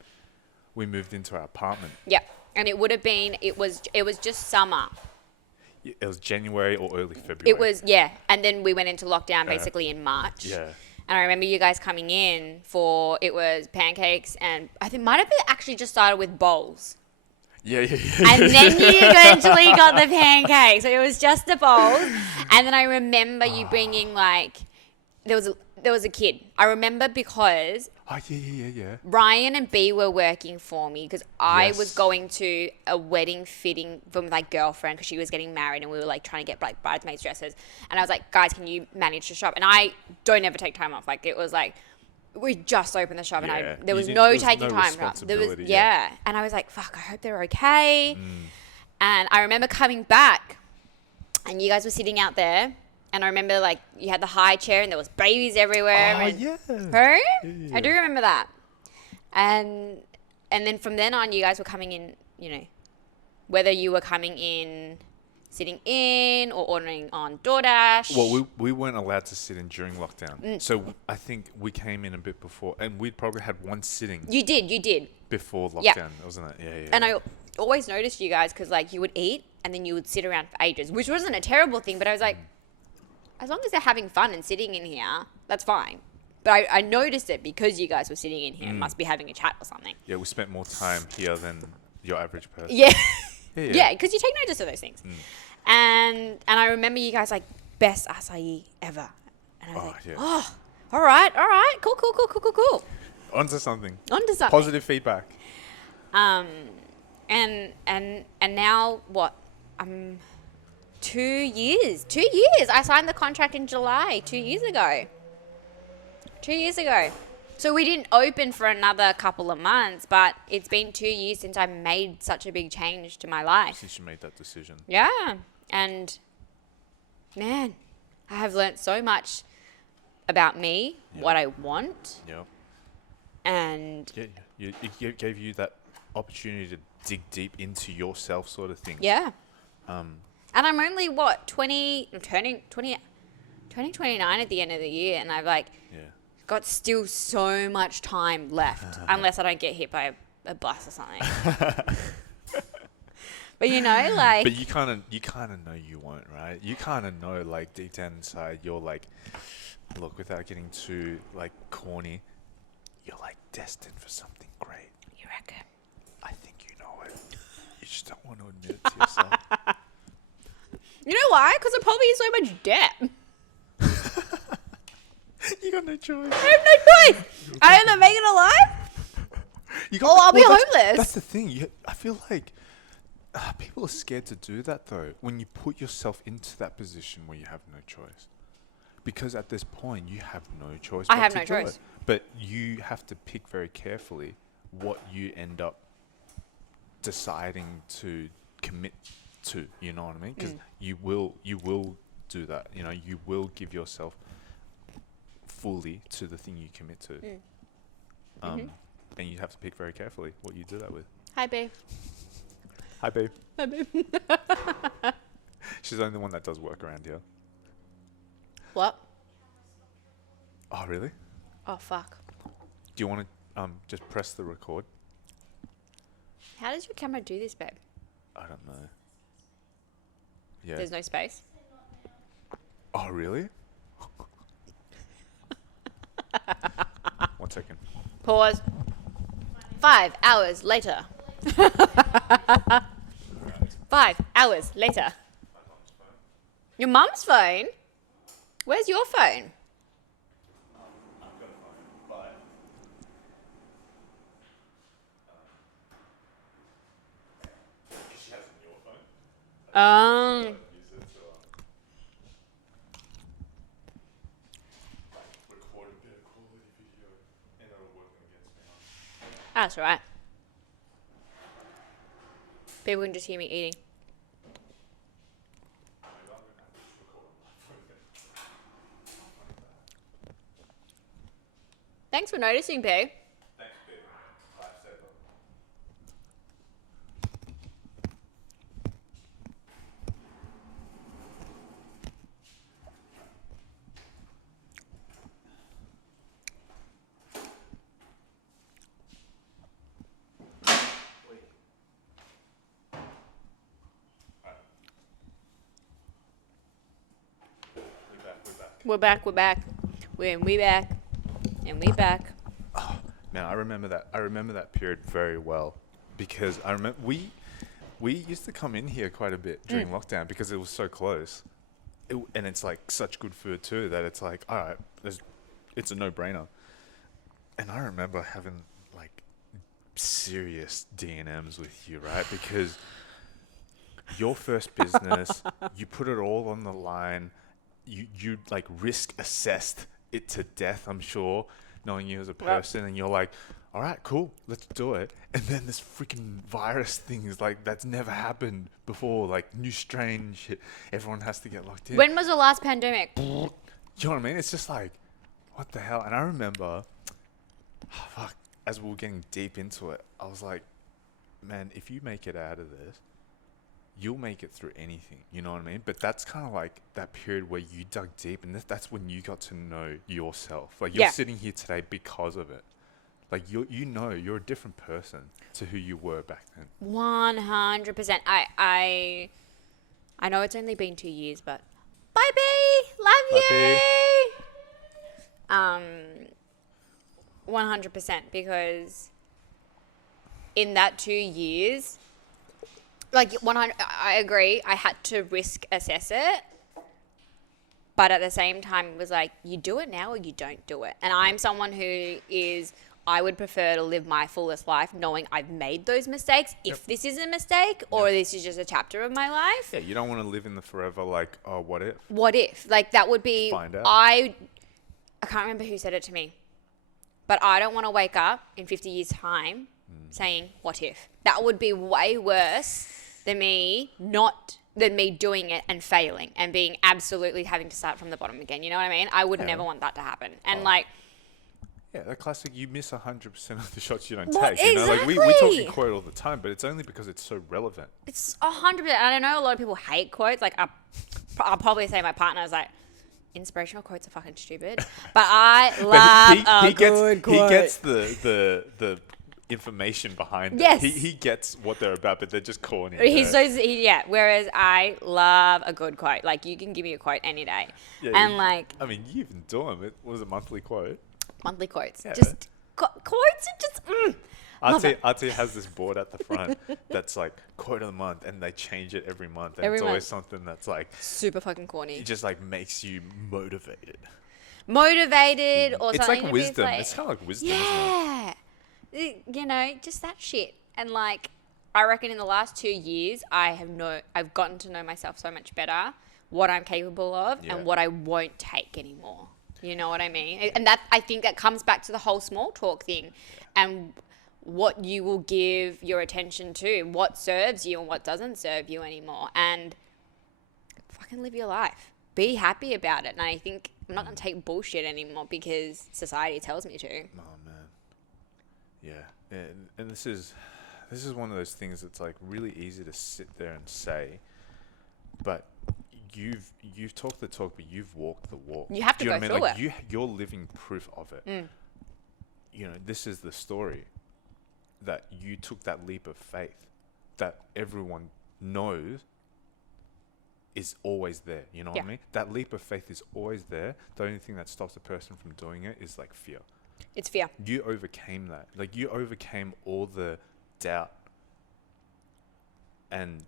we moved into our apartment. Yeah. And it would have been, it was just summer. It was January or early February. It was, and then we went into lockdown basically in March. Yeah. And I remember you guys coming in it was pancakes, and I think might have been actually just started with bowls. Yeah. And then you eventually got the pancakes. So it was just the bowls. And then I remember you bringing like, there was a kid. I remember because yeah. Ryan and B were working for me because I was going to a wedding fitting for my girlfriend because she was getting married, and we were like trying to get like bridesmaids dresses. And I was like, guys, can you manage the shop? And I don't ever take time off. Like it was like, we just opened the shop and there was no taking time off. There was, and I was like, fuck, I hope they're okay. And I remember coming back and you guys were sitting out there. And I remember, like, you had the high chair and there was babies everywhere. Oh, and, yeah. Yeah. I do remember that. And then from then on, you guys were coming in, whether you were coming in, sitting in, or ordering on DoorDash. Well, we weren't allowed to sit in during lockdown. So I think we came in a bit before, and we'd probably had one sitting. You did. Before lockdown, wasn't it? Yeah. And I always noticed you guys because, like, you would eat and then you would sit around for ages, which wasn't a terrible thing, but I was like, as long as they're having fun and sitting in here, that's fine. But I noticed it because you guys were sitting in here and must be having a chat or something. Yeah, we spent more time here than your average person. Yeah. Yeah, because you take notice of those things. And I remember you guys like, best acai ever. And I was all right, cool. Onto something. Positive feedback. And now what? 2 years. 2 years. I signed the contract in July 2 years ago. 2 years ago. So we didn't open for another couple of months, but it's been 2 years since I made such a big change to my life. Since you made that decision. Yeah. And man, I have learnt so much about me, what I want. Yeah. And it gave you that opportunity to dig deep into yourself sort of thing. Yeah. And I'm only, turning 29 at the end of the year. And I've got still so much time left. Unless I don't get hit by a bus or something. But like. But you kind of know you won't, right? You kind of know, like, deep down inside, you're like, look, without getting too, like, corny, you're, like, destined for something great. You reckon? I think you know it. You just don't want to admit it to yourself. You know why? Because I'm probably in so much debt. You got no choice. I have no choice. I am not making it alive. I'll be that's homeless. the thing. I feel like people are scared to do that though. When you put yourself into that position where you have no choice, because at this point you have no choice. I have no choice. But you have to pick very carefully what you end up deciding to commit to. You know what I mean? Because you will do that. You know, you will give yourself fully to the thing you commit to. And you have to pick very carefully what you do that with. Hi, babe. Hi, babe. Hi, babe. She's the only one that does work around here. What? Oh, really? Oh, fuck. Do you want to just press the record? How does your camera do this, babe? I don't know. Yeah. There's no space. Oh, really? 1 second. Pause. 5 hours later. 5 hours later. Your mum's phone? Where's your phone? That's all right. People can just hear me eating. Thanks for noticing, P. Thanks, babe. Lifesaver. We're back. And we back. Man, I remember that period very well because I remember we used to come in here quite a bit during lockdown because it was so close, and it's like such good food too that it's like, all right, it's a no-brainer. And I remember having like serious D&Ms with you, right? Because your first business, you put it all on the line. You like risk assessed it to death, I'm sure, knowing you as a person, and you're like, all right, cool, let's do it. And then this freaking virus thing is like, that's never happened before, like new strain and shit. Everyone has to get locked in. When was the last pandemic? You know what I mean? It's just like, what the hell? And I remember, as we were getting deep into it, I was like, man, if you make it out of this, you'll make it through anything, you know what I mean? But that's kind of like that period where you dug deep, and that's when you got to know yourself. Like you're sitting here today because of it. Like you're a different person to who you were back then. 100%. I know it's only been 2 years, but bye, B. Love you. 100%, because in that 2 years, like 100, I agree. I had to risk assess it, but at the same time, it was like you do it now or you don't do it. And I'm someone who is, I would prefer to live my fullest life knowing I've made those mistakes. If this is a mistake or this is just a chapter of my life. Yeah, you don't want to live in the forever like, oh, what if? What if? Like that would be. Find out. I can't remember who said it to me, but I don't want to wake up in 50 years' time saying, what if? That would be way worse than me doing it and failing and being absolutely having to start from the bottom again. You know what I mean? I would never want that to happen. And yeah, that classic, you miss 100% of the shots you don't Well, take. You know, like we talk exactly. in quote all the time, but it's only because it's so relevant. it's 100%. And I know a lot of people hate quotes. Like I'll probably say my partner is like, inspirational quotes are fucking stupid. But I love a good quote. He gets the information behind Yes. it. He gets what they're about, but they're just corny. Whereas I love a good quote. Like you can give me a quote any day. Yeah, And I mean, you even do them. It was a monthly quote. monthly quotes. Yeah. Just quotes are just. RT has this board at the front that's like quote of the month, and they change it every month. And Every it's always month. something that's like Super fucking corny. it just like makes you motivated. Motivated or It's something. like to be wisdom. like- It's kind of like wisdom, isn't it? Yeah. You know, just that shit. And like, I reckon in the last 2 years, I've gotten to know myself so much better, what I'm capable of and what I won't take anymore. You know what I mean? And that, I think that comes back to the whole small talk thing and what you will give your attention to, what serves you and what doesn't serve you anymore. And fucking live your life. Be happy about it. And I think I'm not going to take bullshit anymore because society tells me to. Oh, man. Yeah. And this is one of those things that's like really easy to sit there and say, but you've talked the talk, but you've walked the walk. You have to go through like it. You're living proof of it. You know, this is the story that you took that leap of faith that everyone knows is always there. You know what I mean? That leap of faith is always there. The only thing that stops a person from doing it is like fear. It's fear. You overcame that. Like you overcame all the doubt and,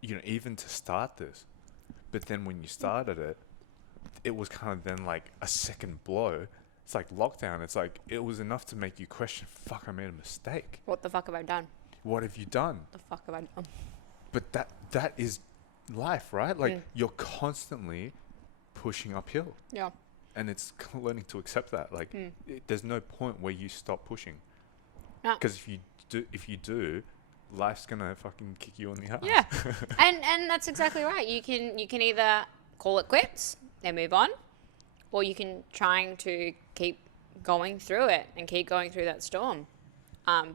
you know, even to start this. But then when you started it, it was kind of then like a second blow. It's like lockdown. It's like, it was enough to make you question, fuck, I made a mistake. What the fuck have I done? What have you done? The fuck have I done? But that is life, right? Like you're constantly pushing uphill. Yeah. And it's learning to accept that. Like there's no point where you stop pushing. No. Because if you do, life's gonna fucking kick you on the ass. Yeah. and that's exactly right. You can either call it quits and move on, or you can trying to keep going through it and keep going through that storm.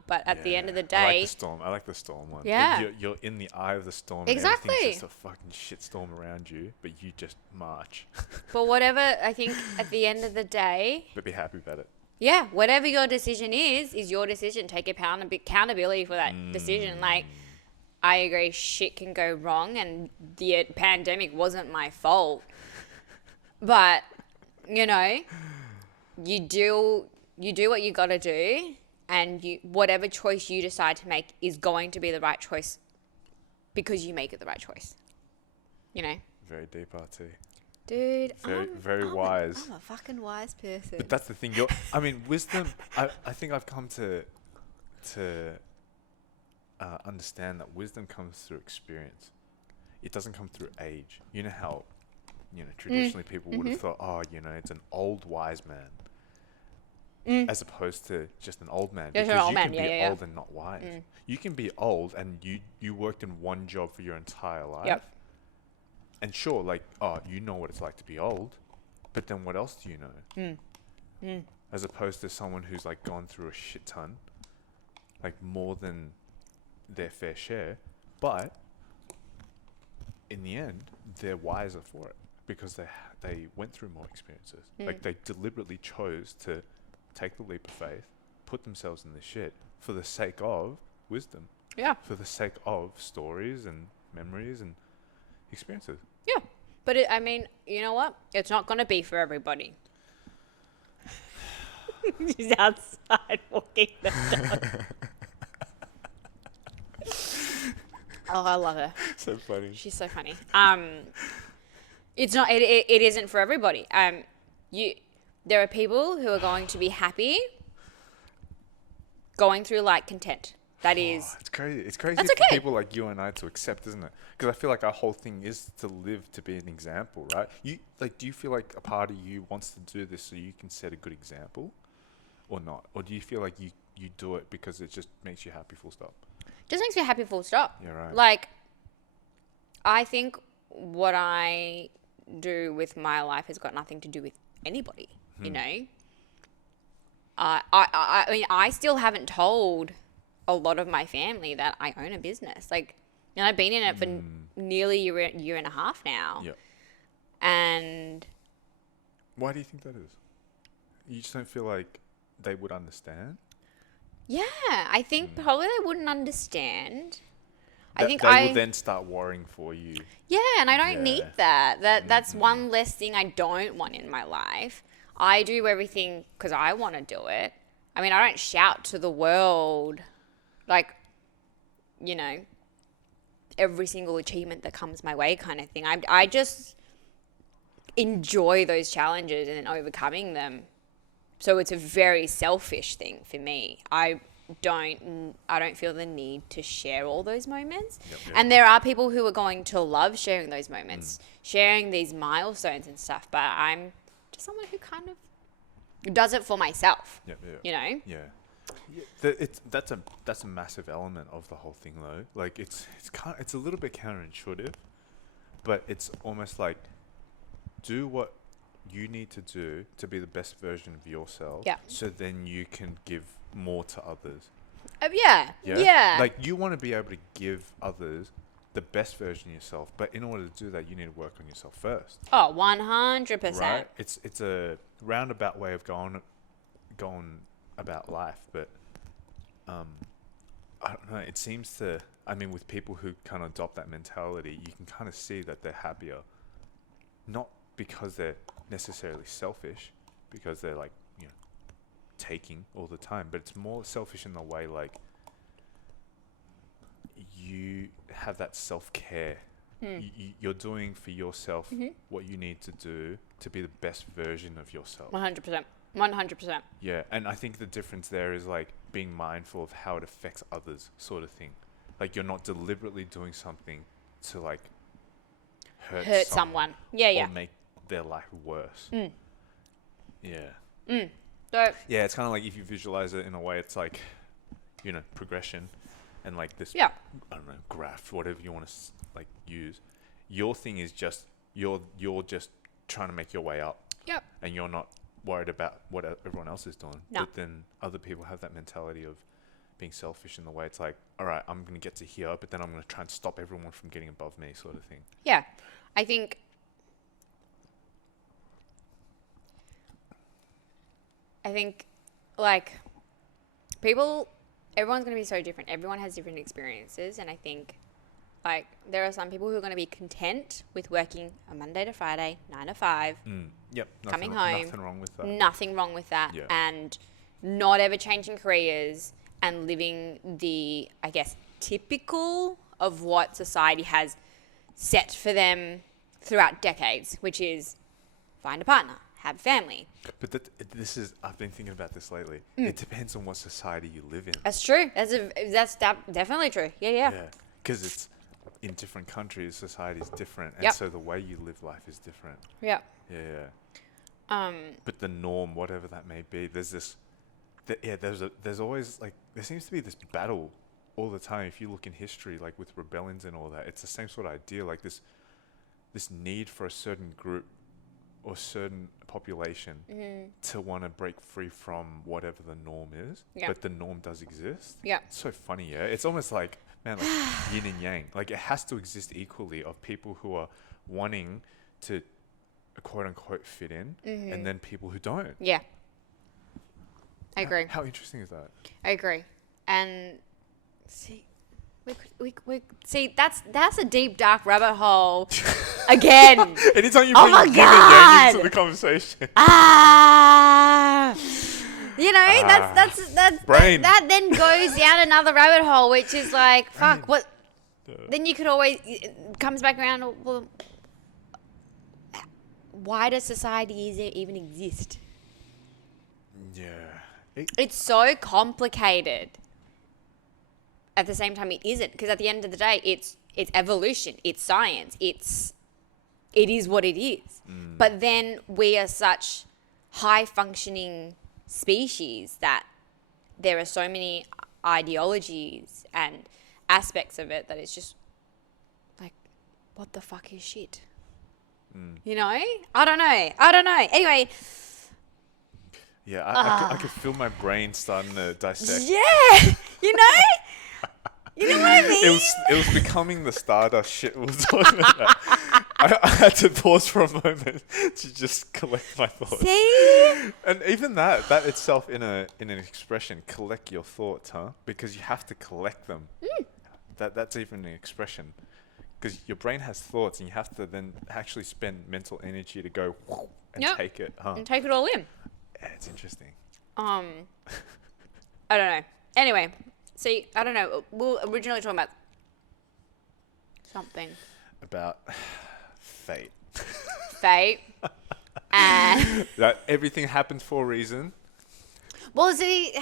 But at the end of the day, I like the storm one. Yeah. You're in the eye of the storm. Exactly. And everything's just a fucking shitstorm around you, but you just march. but whatever, I think at the end of the day, But be happy about it. yeah, whatever your decision is your decision. Take accountability for that decision. Like, I agree, shit can go wrong, and the pandemic wasn't my fault. But, you know, you do what you got to do, and whatever choice you decide to make is going to be the right choice because you make it the right choice. You know? Very deep, RT. Dude, Very wise. I'm a fucking wise person. But that's the thing. Wisdom. I think I've come to understand that wisdom comes through experience. It doesn't come through age. You know how, traditionally people would have thought, it's an old wise man, as opposed to just an old man. Just because an old you man, can be yeah. old and not wise. You can be old and you worked in one job for your entire life. Yep. And sure, like, you know what it's like to be old, but then what else do you know? As opposed to someone who's like gone through a shit ton, like more than their fair share, but in the end, they're wiser for it because they went through more experiences. Like they deliberately chose to take the leap of faith, put themselves in this shit for the sake of wisdom. Yeah. For the sake of stories and memories and experiences. Yeah. But you know what? It's not going to be for everybody. She's outside walking the dog. Oh, I love her. So funny. She's so funny. It's not. It isn't for everybody. There are people who are going to be happy, going through like content. That is. It's crazy. It's crazy That's for okay. people like you and I to accept, isn't it? Because I feel like our whole thing is to live to be an example, right? Do you feel like a part of you wants to do this so you can set a good example, or not? Or do you feel like you do it because it just makes you happy, full stop? Just makes me happy, full stop. Yeah, right. Like, I think what I do with my life has got nothing to do with anybody. You know. I still haven't told a lot of my family that I own a business. Like, I've been in it for nearly a year and a half now. Yeah. And Why do you think that is? You just don't feel like they would understand? yeah, I think probably they wouldn't understand. I think they will then start worrying for you. Yeah, and I don't need Yeah. that. That's one less thing I don't want in my life. I do everything because I want to do it. I mean, I don't shout to the world, like, every single achievement that comes my way kind of thing. I just enjoy those challenges and overcoming them. So it's a very selfish thing for me. I I don't feel the need to share all those moments. Yep. And there are people who are going to love sharing those moments, sharing these milestones and stuff. But I'm just someone who kind of does it for myself. Yep. You know? Yeah. That's a massive element of the whole thing though. Like it's a little bit counterintuitive, but it's almost like do what you need to do to be the best version of yourself. Yeah. So then you can give more to others. Yeah. Like you want to be able to give others the best version of yourself, but in order to do that, you need to work on yourself first. Oh, 100%. Right? It's a roundabout way of going about life, but I don't know. It seems to. I mean, with people who kind of adopt that mentality, you can kind of see that they're happier, not because they're necessarily selfish, because they're like, you know, taking all the time, but it's more selfish in the way like you have that self-care. You're doing for yourself what you need to do to be the best version of yourself. 100%. 100%. Yeah, and I think the difference there is like being mindful of how it affects others, sort of thing. Like you're not deliberately doing something to like hurt someone. Yeah. Or make their life worse. Yeah. So, Yeah, it's kind of like if you visualize it in a way, it's like, you know, progression and like this, yeah. I don't know, graph, whatever you want to like use. Your thing is just, you're just trying to make your way up. Yep. And you're not worried about what everyone else is doing. No. But then other people have that mentality of being selfish in the way it's like, all right, I'm going to get to here, but then I'm going to try and stop everyone from getting above me, sort of thing. Yeah. I think like everyone's going to be so different. Everyone has different experiences. And I think like there are some people who are going to be content with working a Monday to Friday, 9 to 5. Yep. Coming home. Nothing wrong with that. Nothing wrong with that. Yeah. And not ever changing careers and living the, I guess, typical of what society has set for them throughout decades, which is find a partner, have a family. But this is, I've been thinking about this lately. It depends on what society you live in. That's true. That's definitely true. Yeah. Yeah. Because it's in different countries, society is different. And so the way you live life is different. Yeah. Yeah. But the norm, whatever that may be, there's this, there's always like, there seems to be this battle all the time. If you look in history, like with rebellions and all that, it's the same sort of idea, like this need for a certain group or certain population to want to break free from whatever the norm is. Yeah. But the norm does exist. Yeah. It's so funny, yeah? It's almost like, man, like yin and yang. Like it has to exist equally of people who are wanting to quote unquote fit in and then people who don't. Yeah. I agree. How interesting is that? I agree. And see, we see that's a deep dark rabbit hole again. Anytime you Oh bring my yin and yang into God. the conversation. You know, that's Brain. that then goes down another rabbit hole, which is like, fuck, what? Then you could always, it comes back around, well, why does society even exist? Yeah. It's so complicated. At the same time, it isn't, because at the end of the day, it's evolution, it's science, it is what it is. But then we are such high-functioning species that there are so many ideologies and aspects of it that it's just like, what the fuck is shit? You know? I don't know. Anyway. Yeah, I could feel my brain starting to dissect. Yeah, you know? You know what I mean? It was becoming the Stardust shit we were talking about. I had to pause for a moment to just collect my thoughts. See? And even that itself in an expression, collect your thoughts, huh? Because you have to collect them. That's even an expression. Because your brain has thoughts and you have to then actually spend mental energy to go and take it, huh? And take it all in. Yeah, it's interesting. I don't know. Anyway, see, I don't know. We were originally talking about something. About fate. Fate. That everything happens for a reason. Well, see,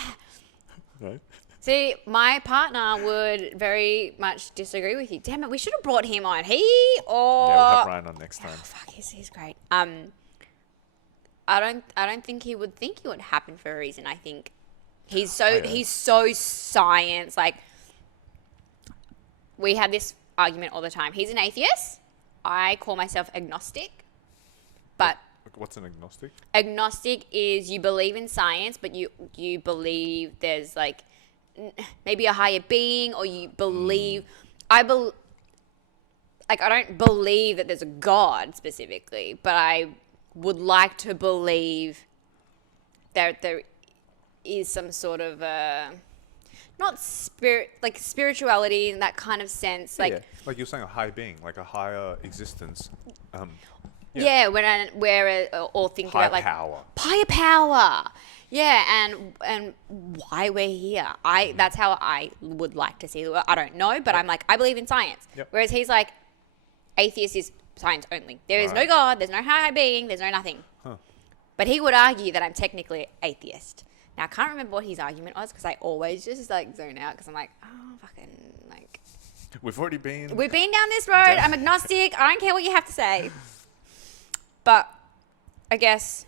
Right? See, my partner would very much disagree with you. Damn it, we should have brought him on. Yeah, we'll have Ryan on next time. Oh, fuck, he's great. I don't think he would think it would happen for a reason. I think he's so science. Like, we have this argument all the time. He's an atheist. I call myself agnostic. But what's an agnostic? Agnostic is you believe in science, but you believe there's like maybe a higher being, or you believe I don't believe that there's a God specifically, but I would like to believe that there is some sort of not spirit, like spirituality in that kind of sense, like like you're saying, a high being, like a higher existence. Where or think higher about like higher power. Yeah, and why we're here. That's how I would like to see the world. I don't know, but I'm like, I believe in science. Yep. Whereas he's like, atheist is science only. There is no God, there's no higher being, there's no nothing. Huh. But he would argue that I'm technically atheist. Now, I can't remember what his argument was because I always just like zone out because I'm like, oh, fucking, like. We've been down this road. I'm agnostic. I don't care what you have to say. But I guess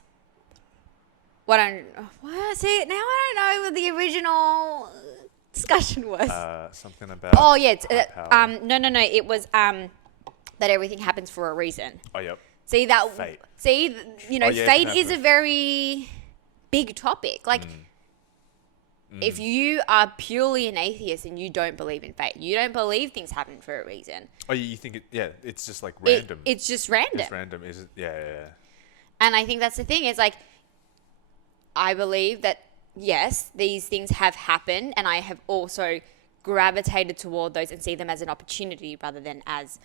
see, now I don't know what the original discussion was. Something about. Oh yeah, no. It was that everything happens for a reason. Oh yep. See that? Fate. See, fate is a very big topic. Like, if you are purely an atheist and you don't believe in fate, you don't believe things happen for a reason. Oh, you think it's just like random. It's just random. It's random, is it? Yeah. And I think that's the thing. Is like, I believe that yes, these things have happened, and I have also gravitated toward those and see them as an opportunity rather than as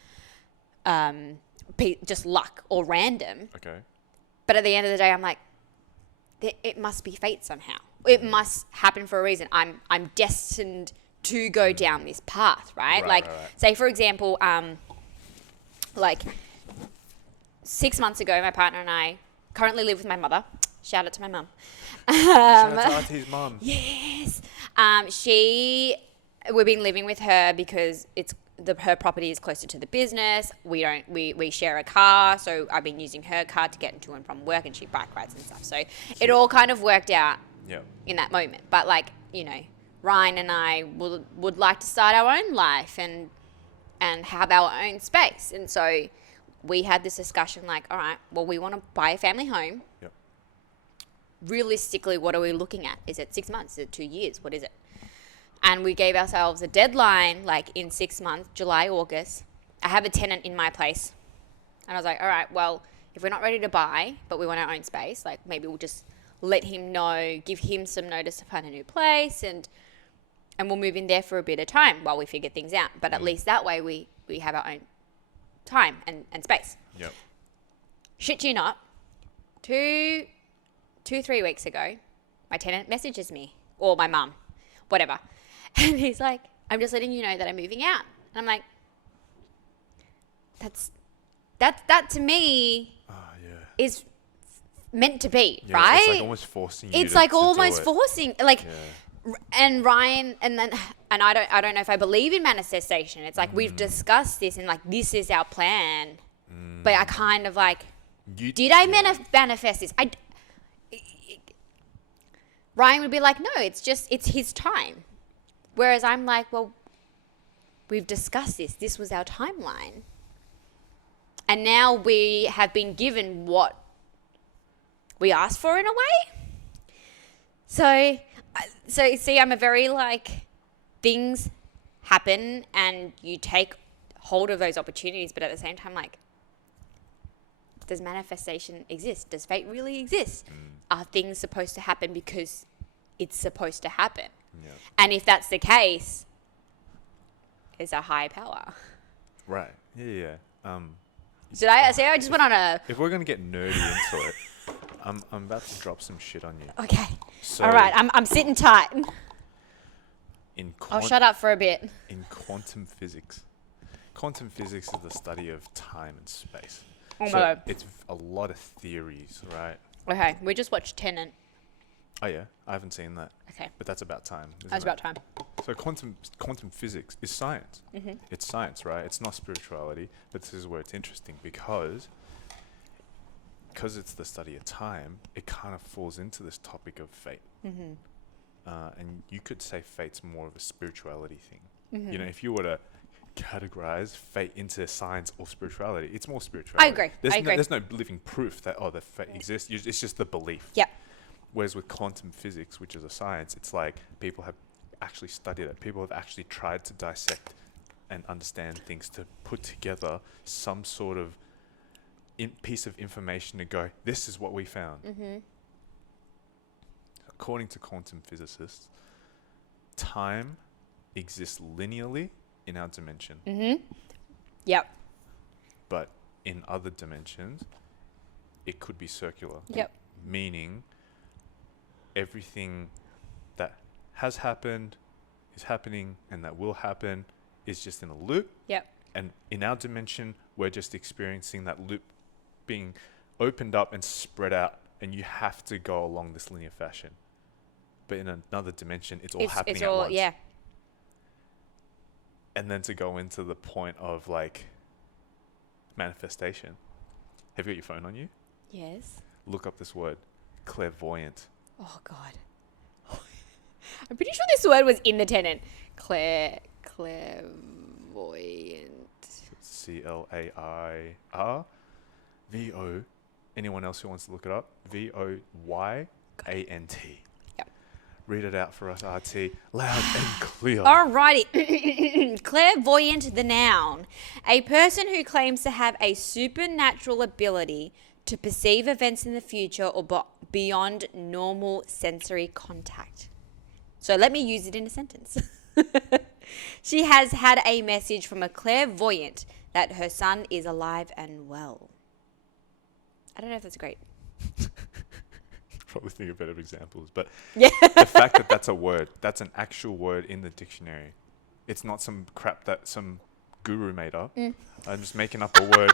just luck or random. Okay. But at the end of the day, I'm like, it must be fate somehow. It must happen for a reason. I'm destined to go down this path, right? Like, say for example, like 6 months ago, my partner and I currently live with my mother. Shout out to my mum. Shout out to Auntie's mum. Yes. We've been living with her because her property is closer to the business. We share a car, so I've been using her car to get to and from work, and she bike rides and stuff. So it all kind of worked out in that moment. But like, Ryan and I would like to start our own life and have our own space. And so we had this discussion like, all right, well, we want to buy a family home. Yep. Realistically, what are we looking at? Is it 6 months? Is it 2 years? What is it? And we gave ourselves a deadline, like in 6 months, July, August. I have a tenant in my place. And I was like, all right, well, if we're not ready to buy, but we want our own space, like maybe we'll just let him know, give him some notice to find a new place, and we'll move in there for a bit of time while we figure things out. But at least that way we have our own time and space. Yep. Shit you not, 3 weeks ago, my tenant messages me, or my mum, whatever. And he's like, I'm just letting you know that I'm moving out. And I'm like, that to me is meant to be, right? It's like almost forcing you. It's like almost forcing, like, and Ryan, and I don't know if I believe in manifestation. It's like we've discussed this, and like this is our plan. But I kind of like, did I manifest this? Ryan would be like, no, it's his time. Whereas I'm like, well, we've discussed this. This was our timeline. And now we have been given what we asked for in a way. So see, I'm a very like, things happen and you take hold of those opportunities. But at the same time, like, does manifestation exist? Does fate really exist? Are things supposed to happen because it's supposed to happen? Yeah. And if that's the case, is a higher power. Right. Yeah. Should I say I just went on a... If we're going to get nerdy into it, I'm about to drop some shit on you. Okay. So, all right. I'm sitting tight. I'll shut up for a bit. In quantum physics is the study of time and space. Oh my so God. it's a lot of theories, right? Okay. We just watched Tenet. Oh yeah, I haven't seen that. Okay. But that's about time. That's about time. So quantum physics is science. Mm-hmm. It's science, right? It's not spirituality. But this is where it's interesting because it's the study of time. It kind of falls into this topic of fate. Mm-hmm. And you could say fate's more of a spirituality thing. Mm-hmm. You know, if you were to categorize fate into science or spirituality, it's more spirituality. I agree. There's no living proof that the fate exists. It's just the belief. Yeah. Whereas with quantum physics, which is a science, it's like people have actually studied it. People have actually tried to dissect and understand things to put together some sort of piece of information to go, this is what we found. Mm-hmm. According to quantum physicists, time exists linearly in our dimension. Mm-hmm. Yep. But in other dimensions, it could be circular. Yep. Meaning everything that has happened, is happening, and that will happen is just in a loop. Yep. And in our dimension, we're just experiencing that loop being opened up and spread out, and you have to go along this linear fashion. But in another dimension, it's all happening at once. Yeah. And then to go into the point of like manifestation. Have you got your phone on you? Yes. Look up this word, clairvoyant. Oh God. I'm pretty sure this word was in the tenant. Clairvoyant. CLAIRVO. Anyone else who wants to look it up? VOYANT. Yep. Read it out for us, RT. Loud and clear. Alrighty. Clairvoyant, the noun. A person who claims to have a supernatural ability to perceive events in the future or beyond normal sensory contact. So let me use it in a sentence. She has had a message from a clairvoyant that her son is alive and well. I don't know if that's great. Probably think of better examples, but Yeah. the fact that that's a word, that's an actual word in the dictionary. It's not some crap that some guru made up. I'm just making up a word,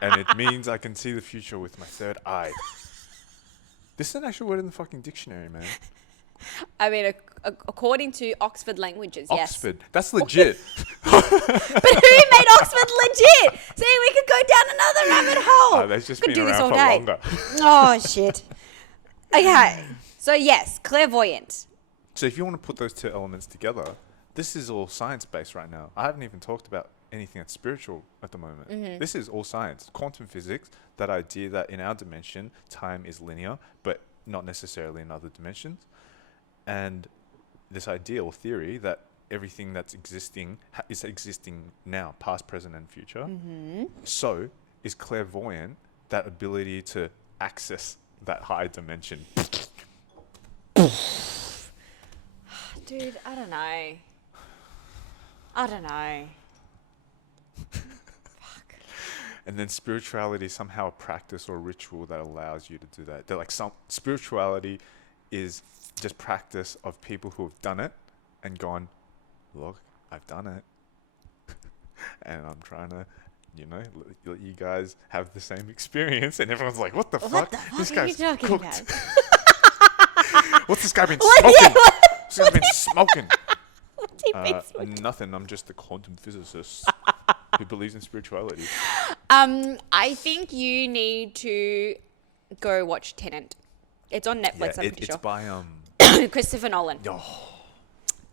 and it means I can see the future with my third eye. This is an actual word in the fucking dictionary, man. I mean, according to Oxford Languages, yes. Oxford, that's legit. But who made Oxford legit? See, we could go down another rabbit hole. They've just Could been do this around all for day. longer. Oh, shit. Okay. So, yes, clairvoyant. So if you want to put those two elements together, this is all science-based right now. I haven't even talked about anything that's spiritual at the moment. Mm-hmm. This is all science. Quantum physics, that idea that in our dimension, time is linear, but not necessarily in other dimensions. And this idea or theory that everything that's existing is existing now, past, present, and future. Mm-hmm. So is clairvoyant that ability to access that high dimension. Dude, I don't know. Fuck. And then spirituality is somehow a practice or ritual that allows you to do that. They're like spirituality is just practice of people who have done it and gone, look, I've done it. And I'm trying to, let you guys have the same experience. And everyone's like, what the fuck? What the fuck This are you guy's talking cooked. about? What's this guy been What? smoking? Yeah, This guy's been smoking. What's he been smoking? Nothing. I'm just a quantum physicist who believes in spirituality. I think you need to go watch Tenet. It's on Netflix, I'm pretty it's sure. by Christopher Nolan.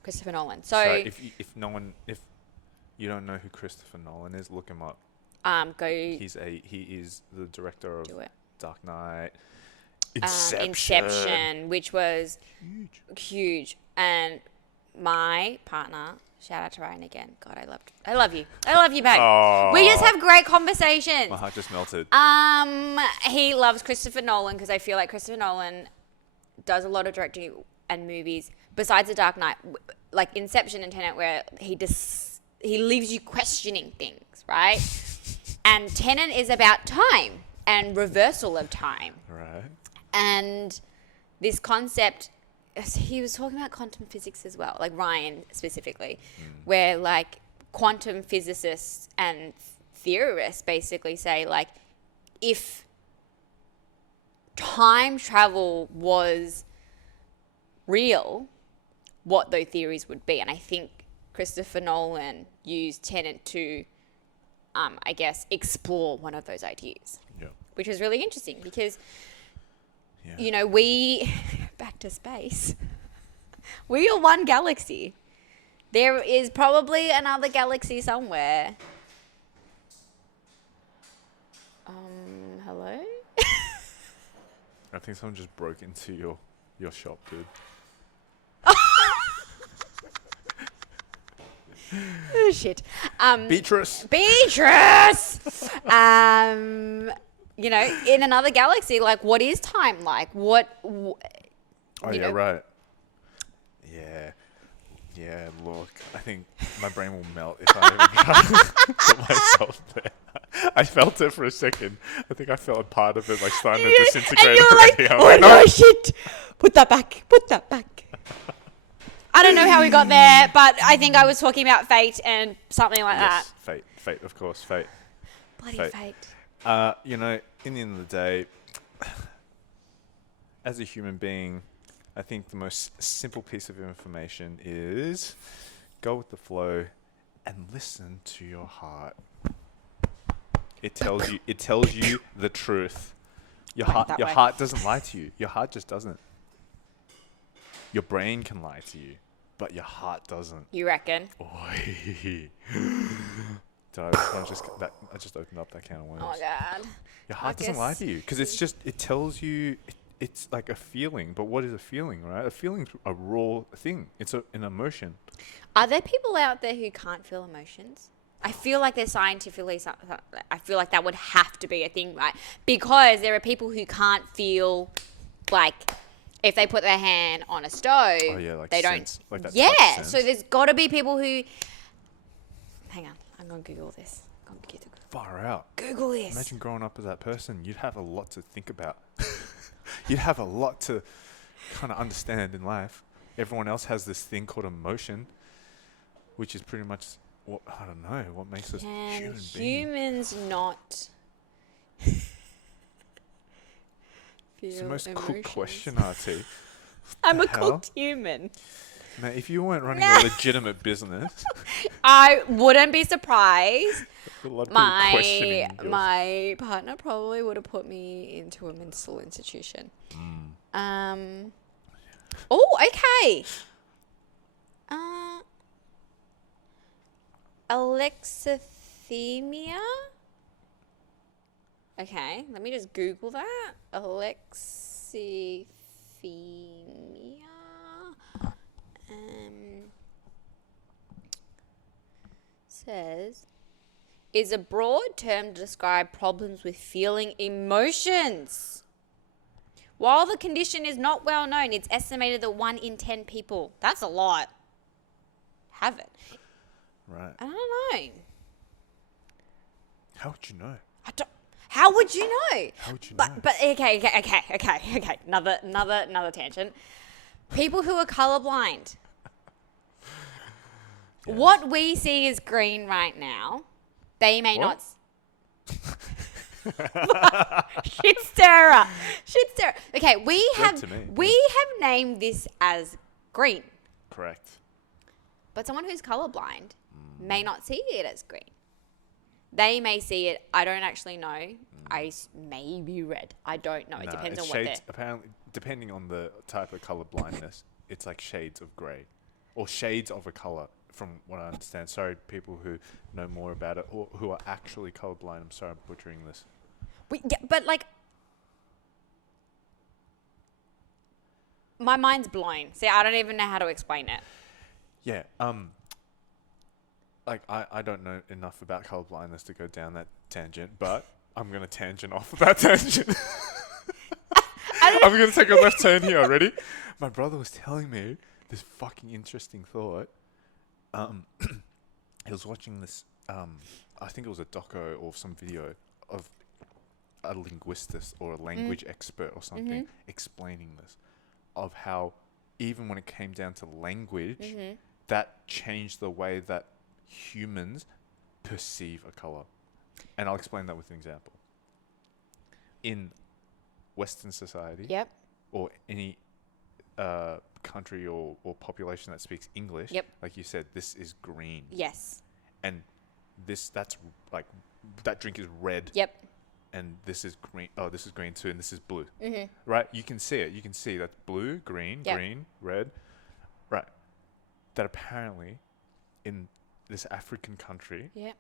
Christopher Nolan. So if you don't know who Christopher Nolan is, look him up. go He is the director of do it. Dark Knight, Inception, which was huge. And my partner, shout out to Ryan again. God, I love you, babe. Oh. We just have great conversations. My heart just melted. He loves Christopher Nolan because I feel like Christopher Nolan does a lot of directing and movies besides The Dark Knight, like Inception and Tenet, where he leaves you questioning things, right? And Tenet is about time and reversal of time. Right. And this concept, he was talking about quantum physics as well, like Ryan specifically, where like quantum physicists and theorists basically say like if time travel was real, what those theories would be. And I think Christopher Nolan used Tenet to, I guess, explore one of those ideas, which is really interesting because, you know, we, back to space, we are one galaxy. There is probably another galaxy somewhere. Hello? I think someone just broke into your shop, dude. Oh, shit. Beatrice! You know, in another galaxy, like, what is time like? Oh, yeah, right. Yeah, look, I think my brain will melt if I ever try to put myself there. I felt it for a second. I think I felt a part of it, like, starting to disintegrate. And you're already. like, oh, no, shit. Put that back. I don't know how we got there, but I think I was talking about fate and something like that. Fate, of course, fate. Bloody fate. You know, in the end of the day, as a human being, I think the most simple piece of information is go with the flow and listen to your heart. It tells you the truth. Your heart doesn't lie to you. Your heart just doesn't. Your brain can lie to you, but your heart doesn't. You reckon? Oi. I just opened up that can of worms. Oh, God. Your heart doesn't lie to you because it tells you it's like a feeling. But what is a feeling, right? A feeling's a raw thing. It's an emotion. Are there people out there who can't feel emotions? I feel like there's scientifically, I feel like that would have to be a thing, right? Because there are people who can't feel, like, if they put their hand on a stove, like they sense, don't. like that Yeah, touch sense. so there's got to be people who. Hang on, I'm gonna Google this. Far out. Google this. Imagine growing up as that person. You'd have a lot to think about. You'd have a lot to kind of understand in life. Everyone else has this thing called emotion, which is pretty much what makes us human beings. Humans not It's the most emotions? cool question, RT. I'm a hell? cooked human. Now, if you weren't running a legitimate business, I wouldn't be surprised. a lot of people questioning yours. My partner probably would have put me into a mental institution. Oh, okay. Alexithymia. Okay, let me just Google that. Alexithymia. Says is a broad term to describe problems with feeling emotions. While the condition is not well known, it's estimated that 1 in 10 people, that's a lot, have it. Right. I don't know. How would you know? How would you know? How would you know? But okay. Another tangent. People who are colorblind. Yes. What we see as green right now, they may not. Shit stirrer. Okay, we have named this as green. Correct. But someone who's colorblind may not see it as green. They may see it. I don't actually know. I may be red. I don't know. It depends on what they're. Apparently, depending on the type of color blindness, it's like shades of grey, or shades of a color. From what I understand. Sorry, people who know more about it or who are actually colorblind. I'm sorry, I'm butchering this. But like, my mind's blown. See, I don't even know how to explain it. Yeah. Like I don't know enough about colorblindness to go down that tangent, but I'm gonna tangent off of that tangent. I'm gonna take a left turn here. Ready? My brother was telling me this fucking interesting thought. He was watching this, I think it was a doco or some video of a linguist or a language expert or something explaining this, of how even when it came down to language, that changed the way that humans perceive a color. And I'll explain that with an example. In Western society, or any country or population that speaks English, Yep. like you said, this is green. Yes. And that's like, that drink is red. Yep. And this is green. Oh, this is green too, and this is blue. Mm-hmm. Right? You can see it. You can see that blue, green, Yep. green, red. Right. That apparently in this African country, Yep.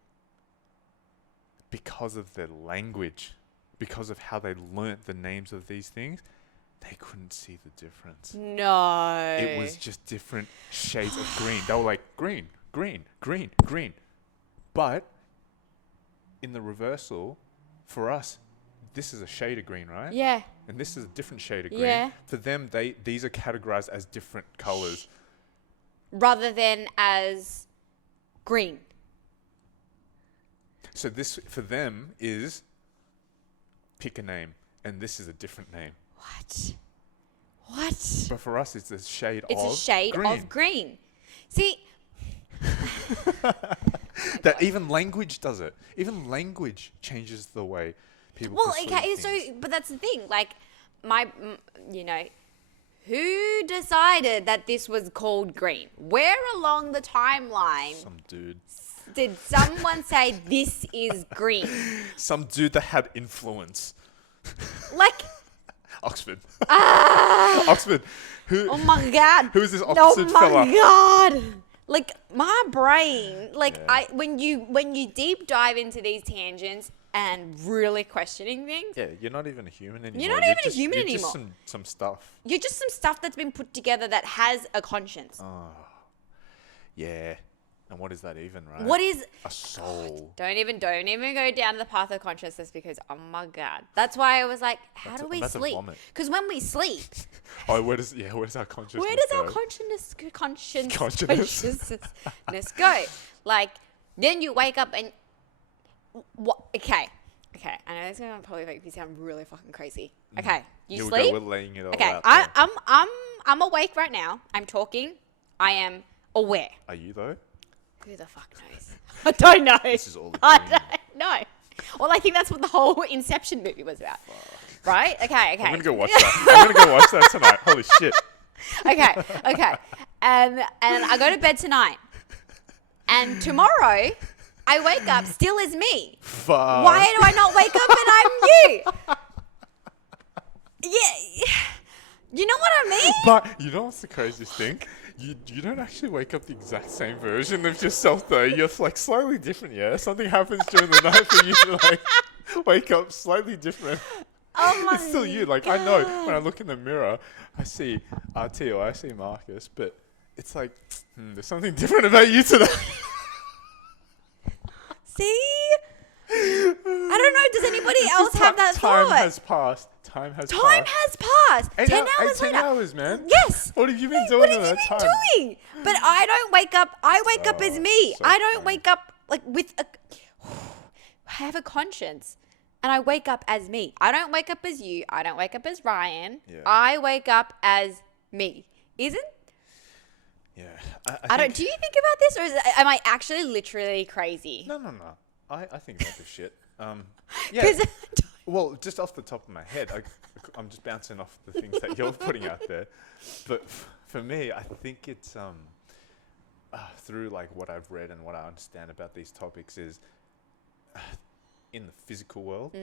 because of their language, because of how they learnt the names of these things, they couldn't see the difference. No. It was just different shades of green. They were like, green, green, green, green. But in the reversal, for us, this is a shade of green, right? Yeah. And this is a different shade of green. Yeah. For them, these are categorized as different colors. Rather than as green. So this, for them, is pick a name. And this is a different name. What? But for us, it's a shade It's of a shade green. of green. See, That even language does it. Even language changes the way people well, perceive okay, things. but that's the thing. Like, who decided that this was called green? Where along the timeline Some dude. did someone say this is green? Some dude that had influence. Like, Oxford. Oxford. oh my God. Who is this Oxford Oh my fella? God. Like, my brain, like, Yeah. when you deep dive into these tangents and really questioning things, Yeah, you're not even a human anymore. You're not even a just, human you're anymore. Just some stuff. you're just some stuff that's been put together that has a conscience. Yeah. And what is that even, right? What is... A soul. Don't even go down the path of consciousness because, oh my God. That's why I was like, how do we that's a sleep? vomit. Because when we sleep, Oh, where does our consciousness where does our go? consciousness go? Like, then you wake up and... What? Okay. I know this is going to probably make me sound really fucking crazy. Okay. You Here we sleep? go, we're laying it all Okay. out there. I'm awake right now. I'm talking. I am aware. Are you, though? Who the fuck knows? I don't know. This is all a I dream. don't know. Well, I think that's what the whole Inception movie was about. Right? Okay. I'm going to go watch that. I'm going to go watch that tonight. Holy shit. Okay. And I go to bed tonight. And tomorrow, I wake up still as me. Fuck. Why do I not wake up and I'm you? Yeah. You know what I mean? But you know what's the craziest thing? You don't actually wake up the exact same version of yourself, though. You're like slightly different, yeah? Something happens during the night for you to like wake up slightly different. Oh my It's still you. Like, I know when I look in the mirror, I see RT or I see Marcus, but it's like, there's something different about you today. See? I don't know. Does anybody else have that Time thought? has passed. Time has Time passed. has passed. 10 hours 18 later. hours, man. Yes. What have you been doing What in have you that been time? doing? But I don't wake up. I wake up as me. so I don't funny. wake up like with a... I have a conscience. And I wake up as me. I don't wake up as you. I don't wake up as Ryan. Yeah. I wake up as me. Isn't... Yeah. I don't... Do you think about this? Or am I actually literally crazy? No. I think about this shit. Yeah. 'Cause Well, just off the top of my head, I'm just bouncing off the things that you're putting out there. But for me, I think it's through like what I've read and what I understand about these topics is in the physical world,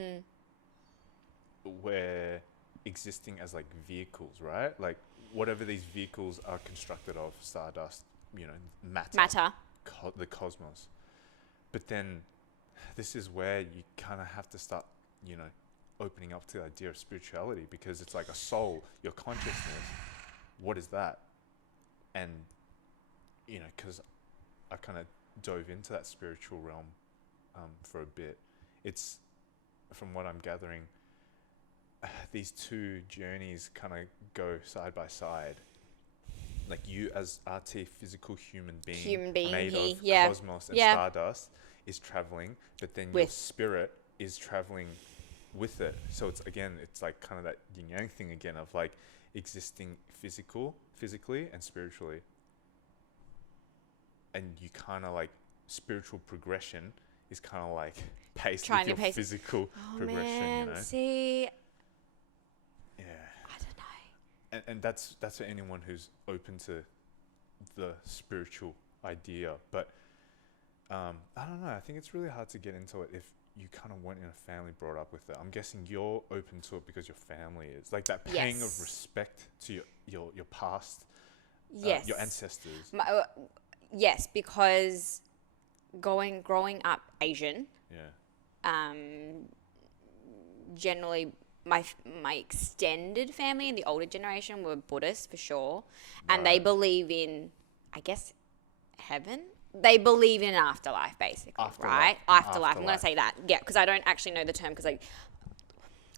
we're existing as like vehicles, right? Like whatever these vehicles are constructed of, stardust, matter. The cosmos. But then this is where you kind of have to start, opening up to the idea of spirituality, because it's like a soul, your consciousness. What is that? And, because I kind of dove into that spiritual realm for a bit. It's, from what I'm gathering, these two journeys kind of go side by side. Like you as RT, physical human being made of cosmos and stardust is traveling, but then your spirit is traveling with it. So it's like kind of that yin yang thing again of like existing physically and spiritually. And you kind of like spiritual progression is kind of like paced with your physical progression, man, see, Yeah. I don't know. and that's for anyone who's open to the spiritual idea. But I don't know. I think it's really hard to get into it if you kind of weren't in a family brought up with it. I'm guessing you're open to it because your family is, like, that paying of respect to your past, Yes. your ancestors. Yes, because growing up Asian, generally my extended family in the older generation were Buddhist for sure, and they believe in, I guess, heaven. They believe in an afterlife, basically, right? Afterlife. I'm going to say that, because I don't actually know the term, because I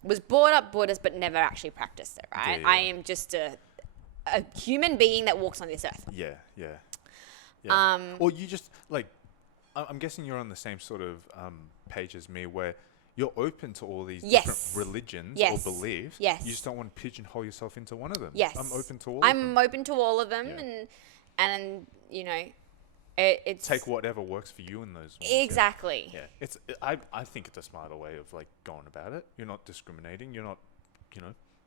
was brought up Buddhist but never actually practiced it, right? I am just a human being that walks on this earth. Or you just, like, I'm guessing you're on the same sort of page as me, where you're open to all these different religions or beliefs. Yes. You just don't want to pigeonhole yourself into one of them. Yes. I'm open to all of them. I'm open to all of them, and you know, it's take whatever works for you in those ones. Exactly. Yeah. It's I think it's a smarter way of, like, going about it. You're not discriminating. You're not,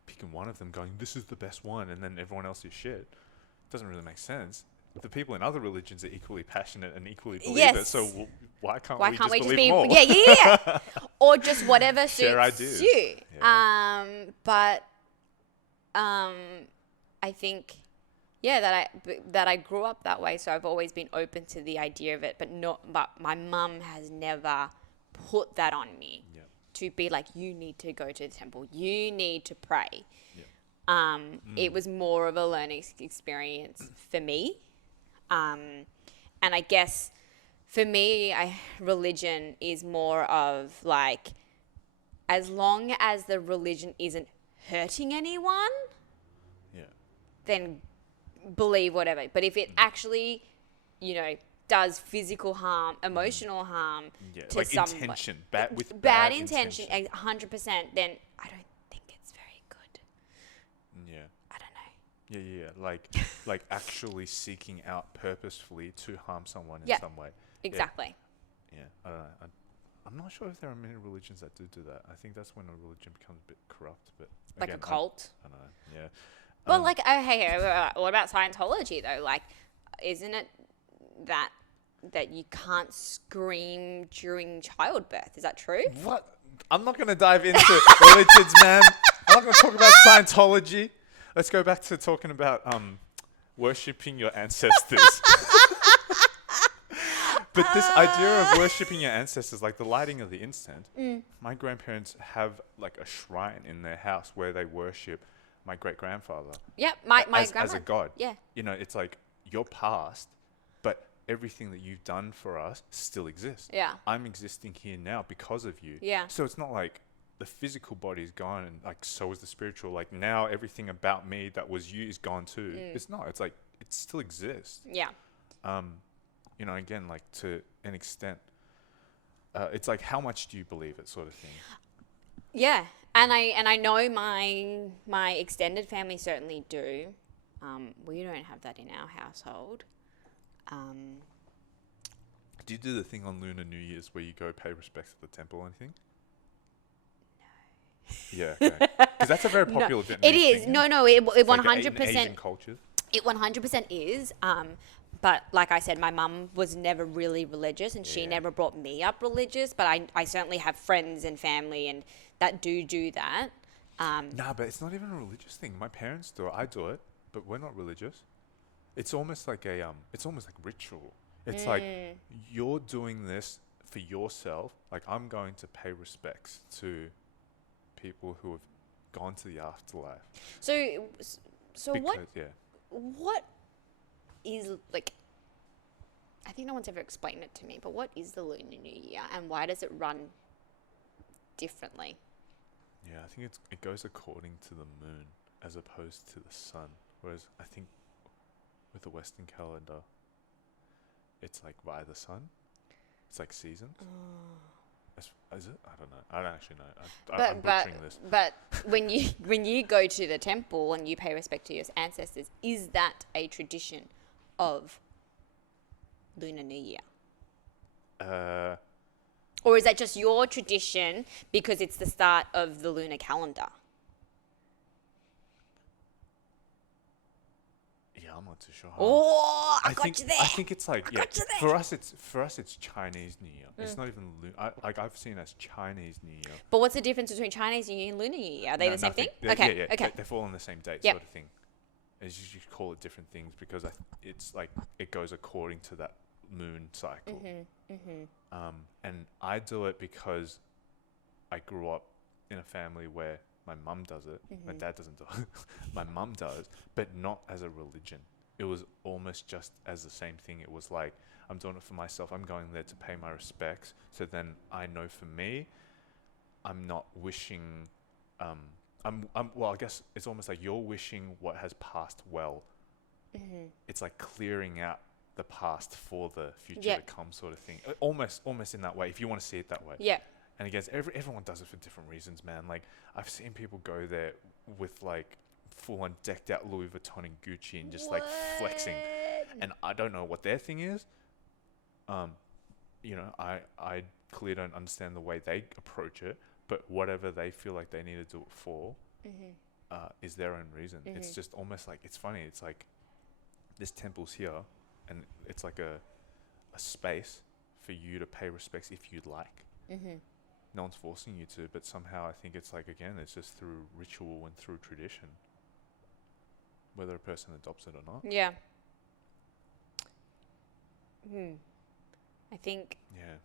picking one of them going, this is the best one, and then everyone else is shit. It doesn't really make sense. The people in other religions are equally passionate and equally believe it. So why can't we just believe them all? Yeah. Or just whatever suits you. Yeah. But I think, that I grew up that way. So I've always been open to the idea of it, but my mum has never put that on me to be like, you need to go to the temple, you need to pray. It was more of a learning experience for me. And I guess for me, religion is more of like, as long as the religion isn't hurting anyone, then believe whatever. But if it actually, does physical harm, emotional harm to like someone, intention, with bad intention, 100%, then I don't think it's very good. Yeah. I don't know. Yeah. Like actually seeking out purposefully to harm someone in some way. Exactly. Yeah. I don't know. I'm not sure if there are many religions that do that. I think that's when a religion becomes a bit corrupt. But like again, a cult. I don't know. Yeah. Well, what about Scientology though? Like, isn't it that you can't scream during childbirth? Is that true? What? I'm not going to dive into religions, man. I'm not going to talk about Scientology. Let's go back to talking about worshipping your ancestors. But this idea of worshipping your ancestors, like the lighting of the incense, my grandparents have like a shrine in their house where they worship my great-grandfather. Yep, my as grandma. a god. Yeah. It's like your past, but everything that you've done for us still exists. Yeah. I'm existing here now because of you. Yeah. So it's not like the physical body is gone and like so is the spiritual. Like now everything about me that was you is gone too. It's not. It's like it still exists. Yeah. Again, like to an extent, it's like how much do you believe it, sort of thing. Yeah, and I know my extended family certainly do. We don't have that in our household. Do you do the thing on Lunar New Year's where you go pay respects at the temple or anything? No. Yeah, okay. Because that's a very popular Vietnamese It is. thing, No, it 100%. Like Asian culture. It 100% is. But like I said, my mum was never really religious, and she never brought me up religious. But I certainly have friends and family and that do that. Nah, but it's not even a religious thing. My parents do it. I do it, but we're not religious. It's almost like it's almost like ritual. It's like you're doing this for yourself. Like I'm going to pay respects to people who have gone to the afterlife. So because, what is, like, I think no one's ever explained it to me, but what is the Lunar New Year and why does it run differently? Yeah, I think it goes according to the moon as opposed to the sun. Whereas I think with the Western calendar, it's like by the sun. It's like seasons. Is it? I don't know. I don't actually know. I'm butchering this. But when you go to the temple and you pay respect to your ancestors, is that a tradition of Lunar New Year? Or is that just your tradition because it's the start of the lunar calendar? I'm not too sure. Oh, I got think, you there. I think it's like, got you there. for us it's Chinese New Year. It's not even I've seen it as Chinese New Year. But what's the difference between Chinese New Year and Lunar New Year? Are they the same thing? Okay. Yeah. Okay. They fall on the same date, Yep. sort of thing. As you call it different things because it's like it goes according to that moon cycle. And I do it because I grew up in a family where my mum does it. My dad doesn't do it. My mum does, but not as a religion. It was almost just as the same thing. It was like, I'm doing it for myself. I'm going there to pay my respects. So then I know for me, I'm not wishing, well, I guess it's almost like you're wishing what has passed well. It's like clearing out the past for the future to come, sort of thing. Almost in that way, if you want to see it that way. Yeah. And again, everyone does it for different reasons, man. Like, I've seen people go there with like full-on decked out Louis Vuitton and Gucci and just like flexing. And I don't know what their thing is. You know, I clearly don't understand the way they approach it, but whatever they feel like they need to do it for is their own reason. It's just almost like, it's funny. It's like this temple's here and it's like a space for you to pay respects if you'd like. No one's forcing you to, but somehow I think it's like, again, it's just through ritual and through tradition, whether a person adopts it or not. Yeah. I think. Yeah.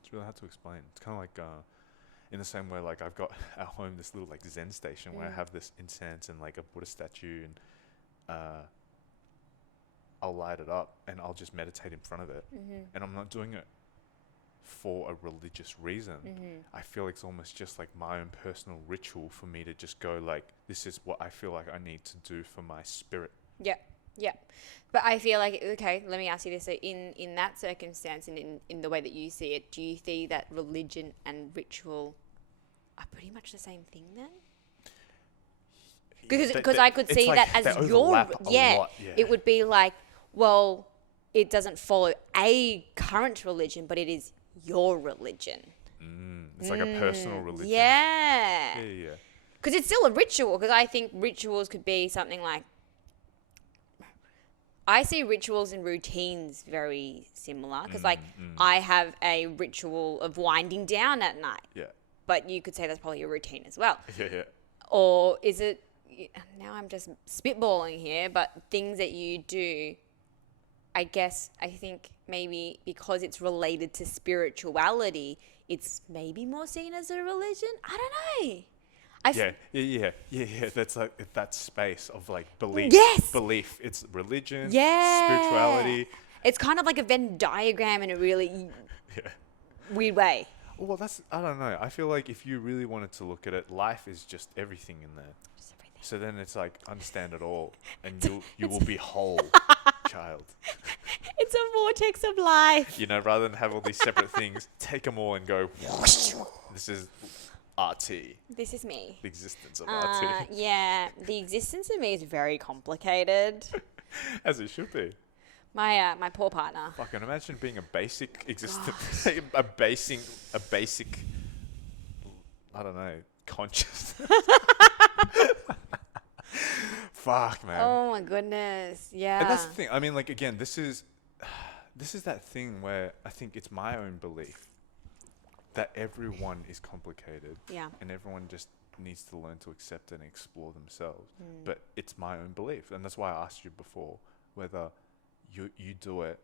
It's really hard to explain. It's kind of like, in the same way, like I've got at home this little like Zen station where I have this incense and like a Buddha statue and, I'll light it up and I'll just meditate in front of it. And I'm not doing it for a religious reason. I feel like it's almost just like my own personal ritual for me to just go like, this is what I feel like I need to do for my spirit. Yeah. But I feel like, okay, let me ask you this. So in that circumstance and in the way that you see it, do you see that religion and ritual are pretty much the same thing then? Because I could see like that as they your, overlap a lot, it would be like, well, it doesn't follow a current religion, but it is your religion. It's like a personal religion. Yeah. Yeah. Because it's still a ritual. Because I think rituals could be something like, I see rituals and routines very similar. Because like I have a ritual of winding down at night. Yeah. But you could say that's probably a routine as well. Yeah. Or is it, now I'm just spitballing here, but things that you do, I think maybe because it's related to spirituality, it's maybe more seen as a religion. I don't know. Yeah. That's like that space of like belief. Yes. Belief. It's religion. Yeah. Spirituality. It's kind of like a Venn diagram in a really weird way. Well, I don't know. I feel like if you really wanted to look at it, life is just everything in there. Just everything. So then it's like, understand it all and you will be whole, child. It's a vortex of life. You know, rather than have all these separate things, take them all and go, this is RT. This is me. The existence of RT. Yeah, the existence of me is very complicated. As it should be. My poor partner. Fucking imagine being a basic existence, a basic, I don't know, consciousness. Fuck, man. Oh my goodness. Yeah. And that's the thing. I mean, like, again, this is that thing where I think it's my own belief that everyone is complicated. Yeah. And everyone just needs to learn to accept and explore themselves. But it's my own belief. And that's why I asked you before whether you do it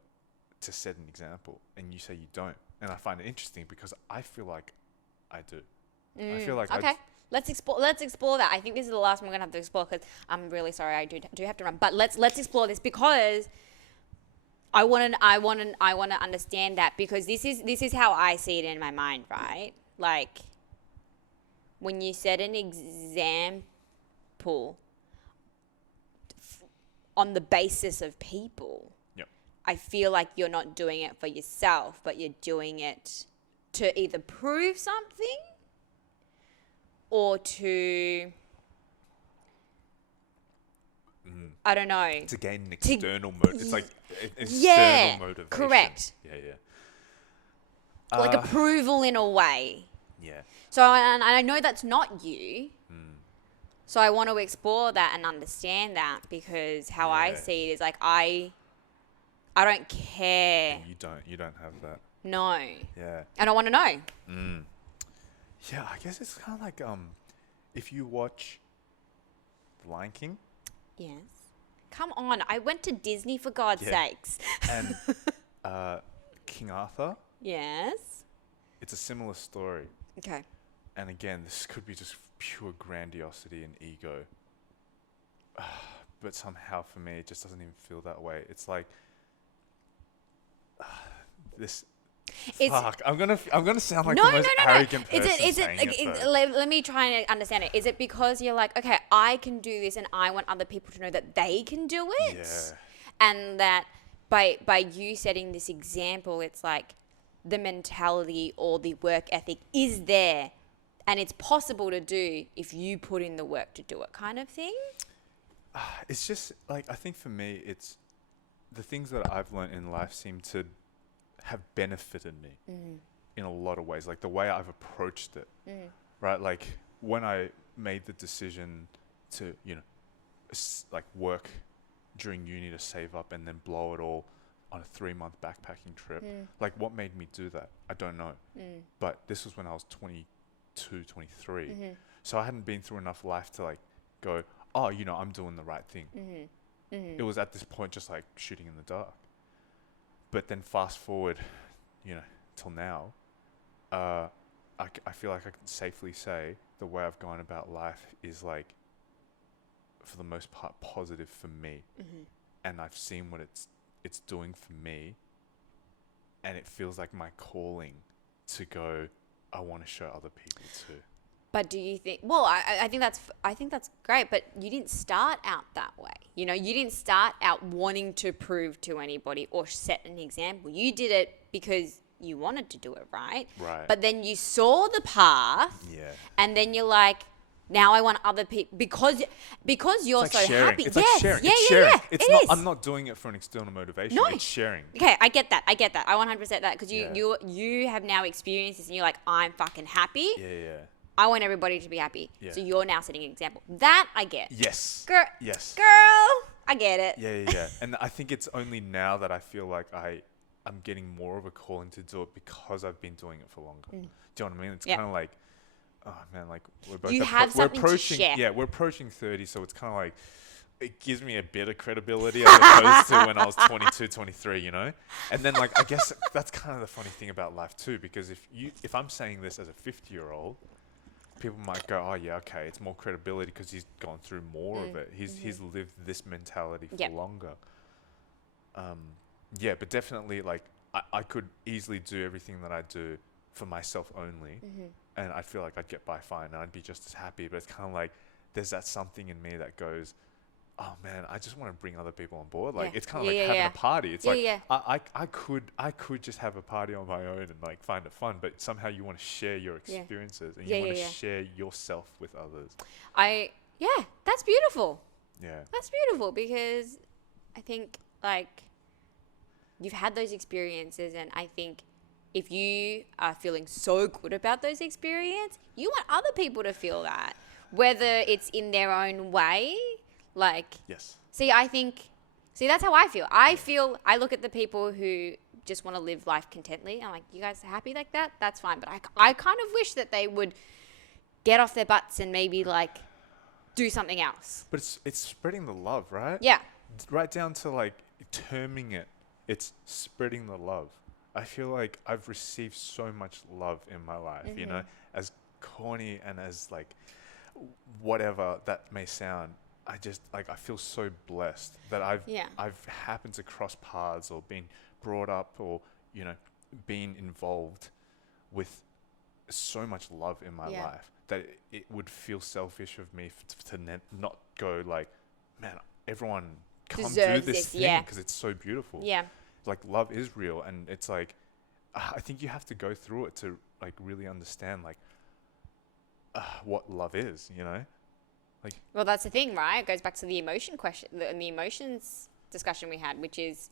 to set an example and you say you don't. And I find it interesting because I feel like I do. I feel like okay. Let's explore that. I think this is the last one we're gonna have to explore because I'm really sorry I do have to run. But let's explore this because I want to understand that because this is how I see it in my mind, right? Like when you set an example on the basis of people, I feel like you're not doing it for yourself, but you're doing it to either prove something or to, I don't know. To gain an external motive. It's like an external motivation. Correct. Yeah. Like approval in a way. Yeah. So, and I know that's not you, So I want to explore that and understand that, because how I see it is like I don't care. You don't have that. No. Yeah. And I want to know. Yeah, I guess it's kind of like if you watch The Lion King. Yes. Come on. I went to Disney, for God's sakes. And King Arthur. Yes. It's a similar story. Okay. And again, this could be just pure grandiosity and ego. But somehow for me, it just doesn't even feel that way. It's like this. Fuck! I'm gonna sound like the most arrogant person saying it. Let me try and understand it. Is it because you're like, okay, I can do this, and I want other people to know that they can do it? Yeah. And that by you setting this example, it's like the mentality or the work ethic is there, and it's possible to do if you put in the work to do it, kind of thing. It's just like, I think for me, it's the things that I've learned in life seem to have benefited me in a lot of ways. Like the way I've approached it, right? Like when I made the decision to, like work during uni to save up and then blow it all on a 3-month backpacking trip. Like what made me do that? I don't know. But this was when I was 22, 23. So I hadn't been through enough life to like go, oh, I'm doing the right thing. It was at this point just like shooting in the dark. But then fast forward, till now, I feel like I can safely say the way I've gone about life is like, for the most part, positive for me. And I've seen what it's doing for me. And it feels like my calling to go, I want to show other people too. But do you think? Well, I think that's great. But you didn't start out that way. You didn't start out wanting to prove to anybody or set an example. You did it because you wanted to do it, right? Right. But then you saw the path. Yeah. And then you're like, now I want other people because you're like so sharing. happy. It's yes. like sharing. Yeah, it's yeah, sharing. yeah. It's it not. is. I'm not doing it for an external motivation. No. It's sharing. Okay, I get that. I 100% that, because you have now experienced this and you're like, I'm fucking happy. Yeah. I want everybody to be happy. Yeah. So you're now setting an example. That I get. Yes. Yes. Girl, I get it. Yeah. And I think it's only now that I feel like I'm getting more of a calling to do it because I've been doing it for longer. Do you know what I mean? It's kind of like, oh man, like we're both we're approaching, to share. Yeah, we're approaching 30, so it's kind of like, it gives me a bit of credibility as opposed to when I was 22, 23, And then like, I guess that's kind of the funny thing about life too, because if I'm saying this as a 50-year-old, people might go, oh yeah, okay, it's more credibility because he's gone through more of it. He's lived this mentality for longer. Yeah, but definitely like I could easily do everything that I do for myself only, and I feel like I'd get by fine and I'd be just as happy. But it's kind of like there's that something in me that goes, oh man, I just want to bring other people on board. Like it's kind of like having a party. It's I could just have a party on my own and like find it fun, but somehow you want to share your experiences and you want to share yourself with others. That's beautiful. Yeah. That's beautiful, because I think like you've had those experiences, and I think if you are feeling so good about those experiences, you want other people to feel that, whether it's in their own way. Like, yes. See, that's how I feel. I look at the people who just want to live life contently. I'm like, you guys are happy like that? That's fine. But I kind of wish that they would get off their butts and maybe like do something else. But it's spreading the love, right? Yeah. Right down to like terming it. It's spreading the love. I feel like I've received so much love in my life, as corny and as like whatever that may sound. I just like, I feel so blessed that I've happened to cross paths or been brought up or, been involved with so much love in my life that it would feel selfish of me to not go like, man, everyone come do this thing because it's so beautiful. Yeah. Like love is real. And it's like, I think you have to go through it to like really understand like what love is, Like, well, that's the thing, right? It goes back to the emotion question, the emotions discussion we had, which is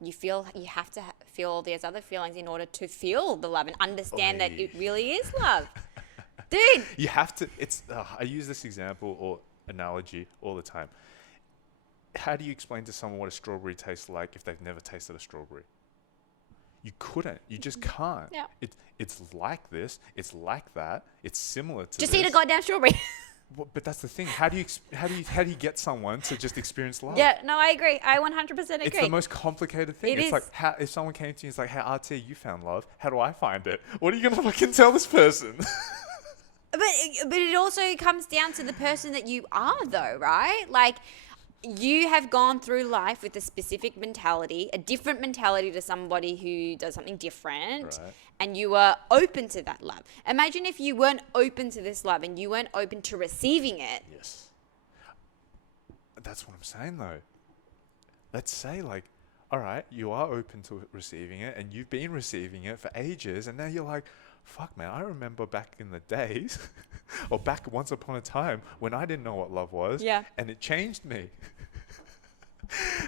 you have to feel all these other feelings in order to feel the love and understand that it really is love. Dude. You have to. I use this example or analogy all the time. How do you explain to someone what a strawberry tastes like if they've never tasted a strawberry? You couldn't. You just can't. Yeah. It's like this. It's like that. It's similar to Just this. eat a goddamn strawberry. Well, but that's the thing. How do you get someone to just experience love? Yeah, no, I agree. I 100% agree. It's the most complicated thing. It It's is. like if someone came to you and it's like, "Hey, RT, you found love. How do I find it?" What are you gonna fucking tell this person? But it also comes down to the person that you are, though, right? Like, you have gone through life with a specific mentality, a different mentality to somebody who does something different, Right. and you are open to that love. Imagine if you weren't open to this love and you weren't open to receiving it. Yes. That's what I'm saying, though. Let's say, like, all right, you are open to receiving it, and you've been receiving it for ages, and now you're like, fuck, man, I remember back in the days, or back once upon a time when I didn't know what love was, Yeah. and it changed me.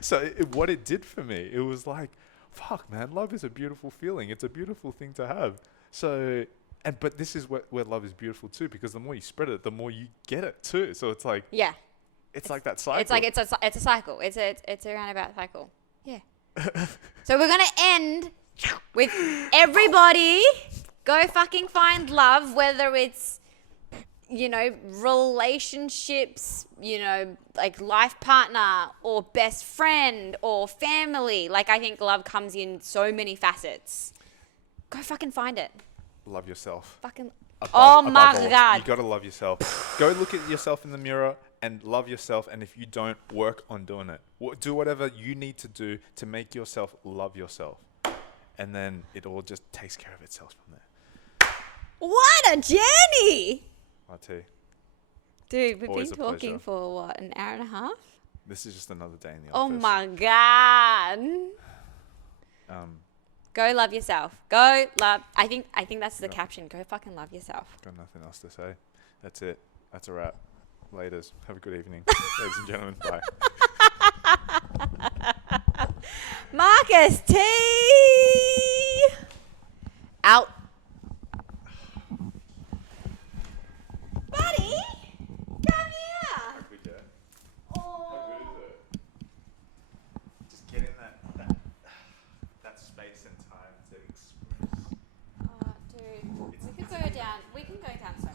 So what it did for me, it was like, fuck, man, love is a beautiful feeling. It's a beautiful thing to have. So, but this is where love is beautiful too, because the more you spread it, the more you get it too. So it's like, Yeah. it's like that cycle. It's like it's a cycle. It's a roundabout cycle. Yeah. So we're gonna end with everybody go fucking find love, whether it's, you know, relationships, you know, like life partner or best friend or family. Like, I think love comes in so many facets. Go fucking find it. Love yourself. Fucking. Above my all, God. You gotta love yourself. Go look at yourself in the mirror and love yourself. And if you don't, work on doing it. Do whatever you need to do to make yourself love yourself. And then it all just takes care of itself from there. What a journey! I'll tell you. Dude, we've Always been a talking pleasure. for what, an hour and a half? This is just another day in the Oh office. my God. Go love yourself. Go love. I think that's the caption. Go fucking love yourself. Got nothing else to say. That's it. That's a wrap. Laters. Have a good evening. Ladies and gentlemen. Bye. Marcus T. Out. Buddy, come here. Oh. Just get in that space and time to express. Oh, dude, we can go down so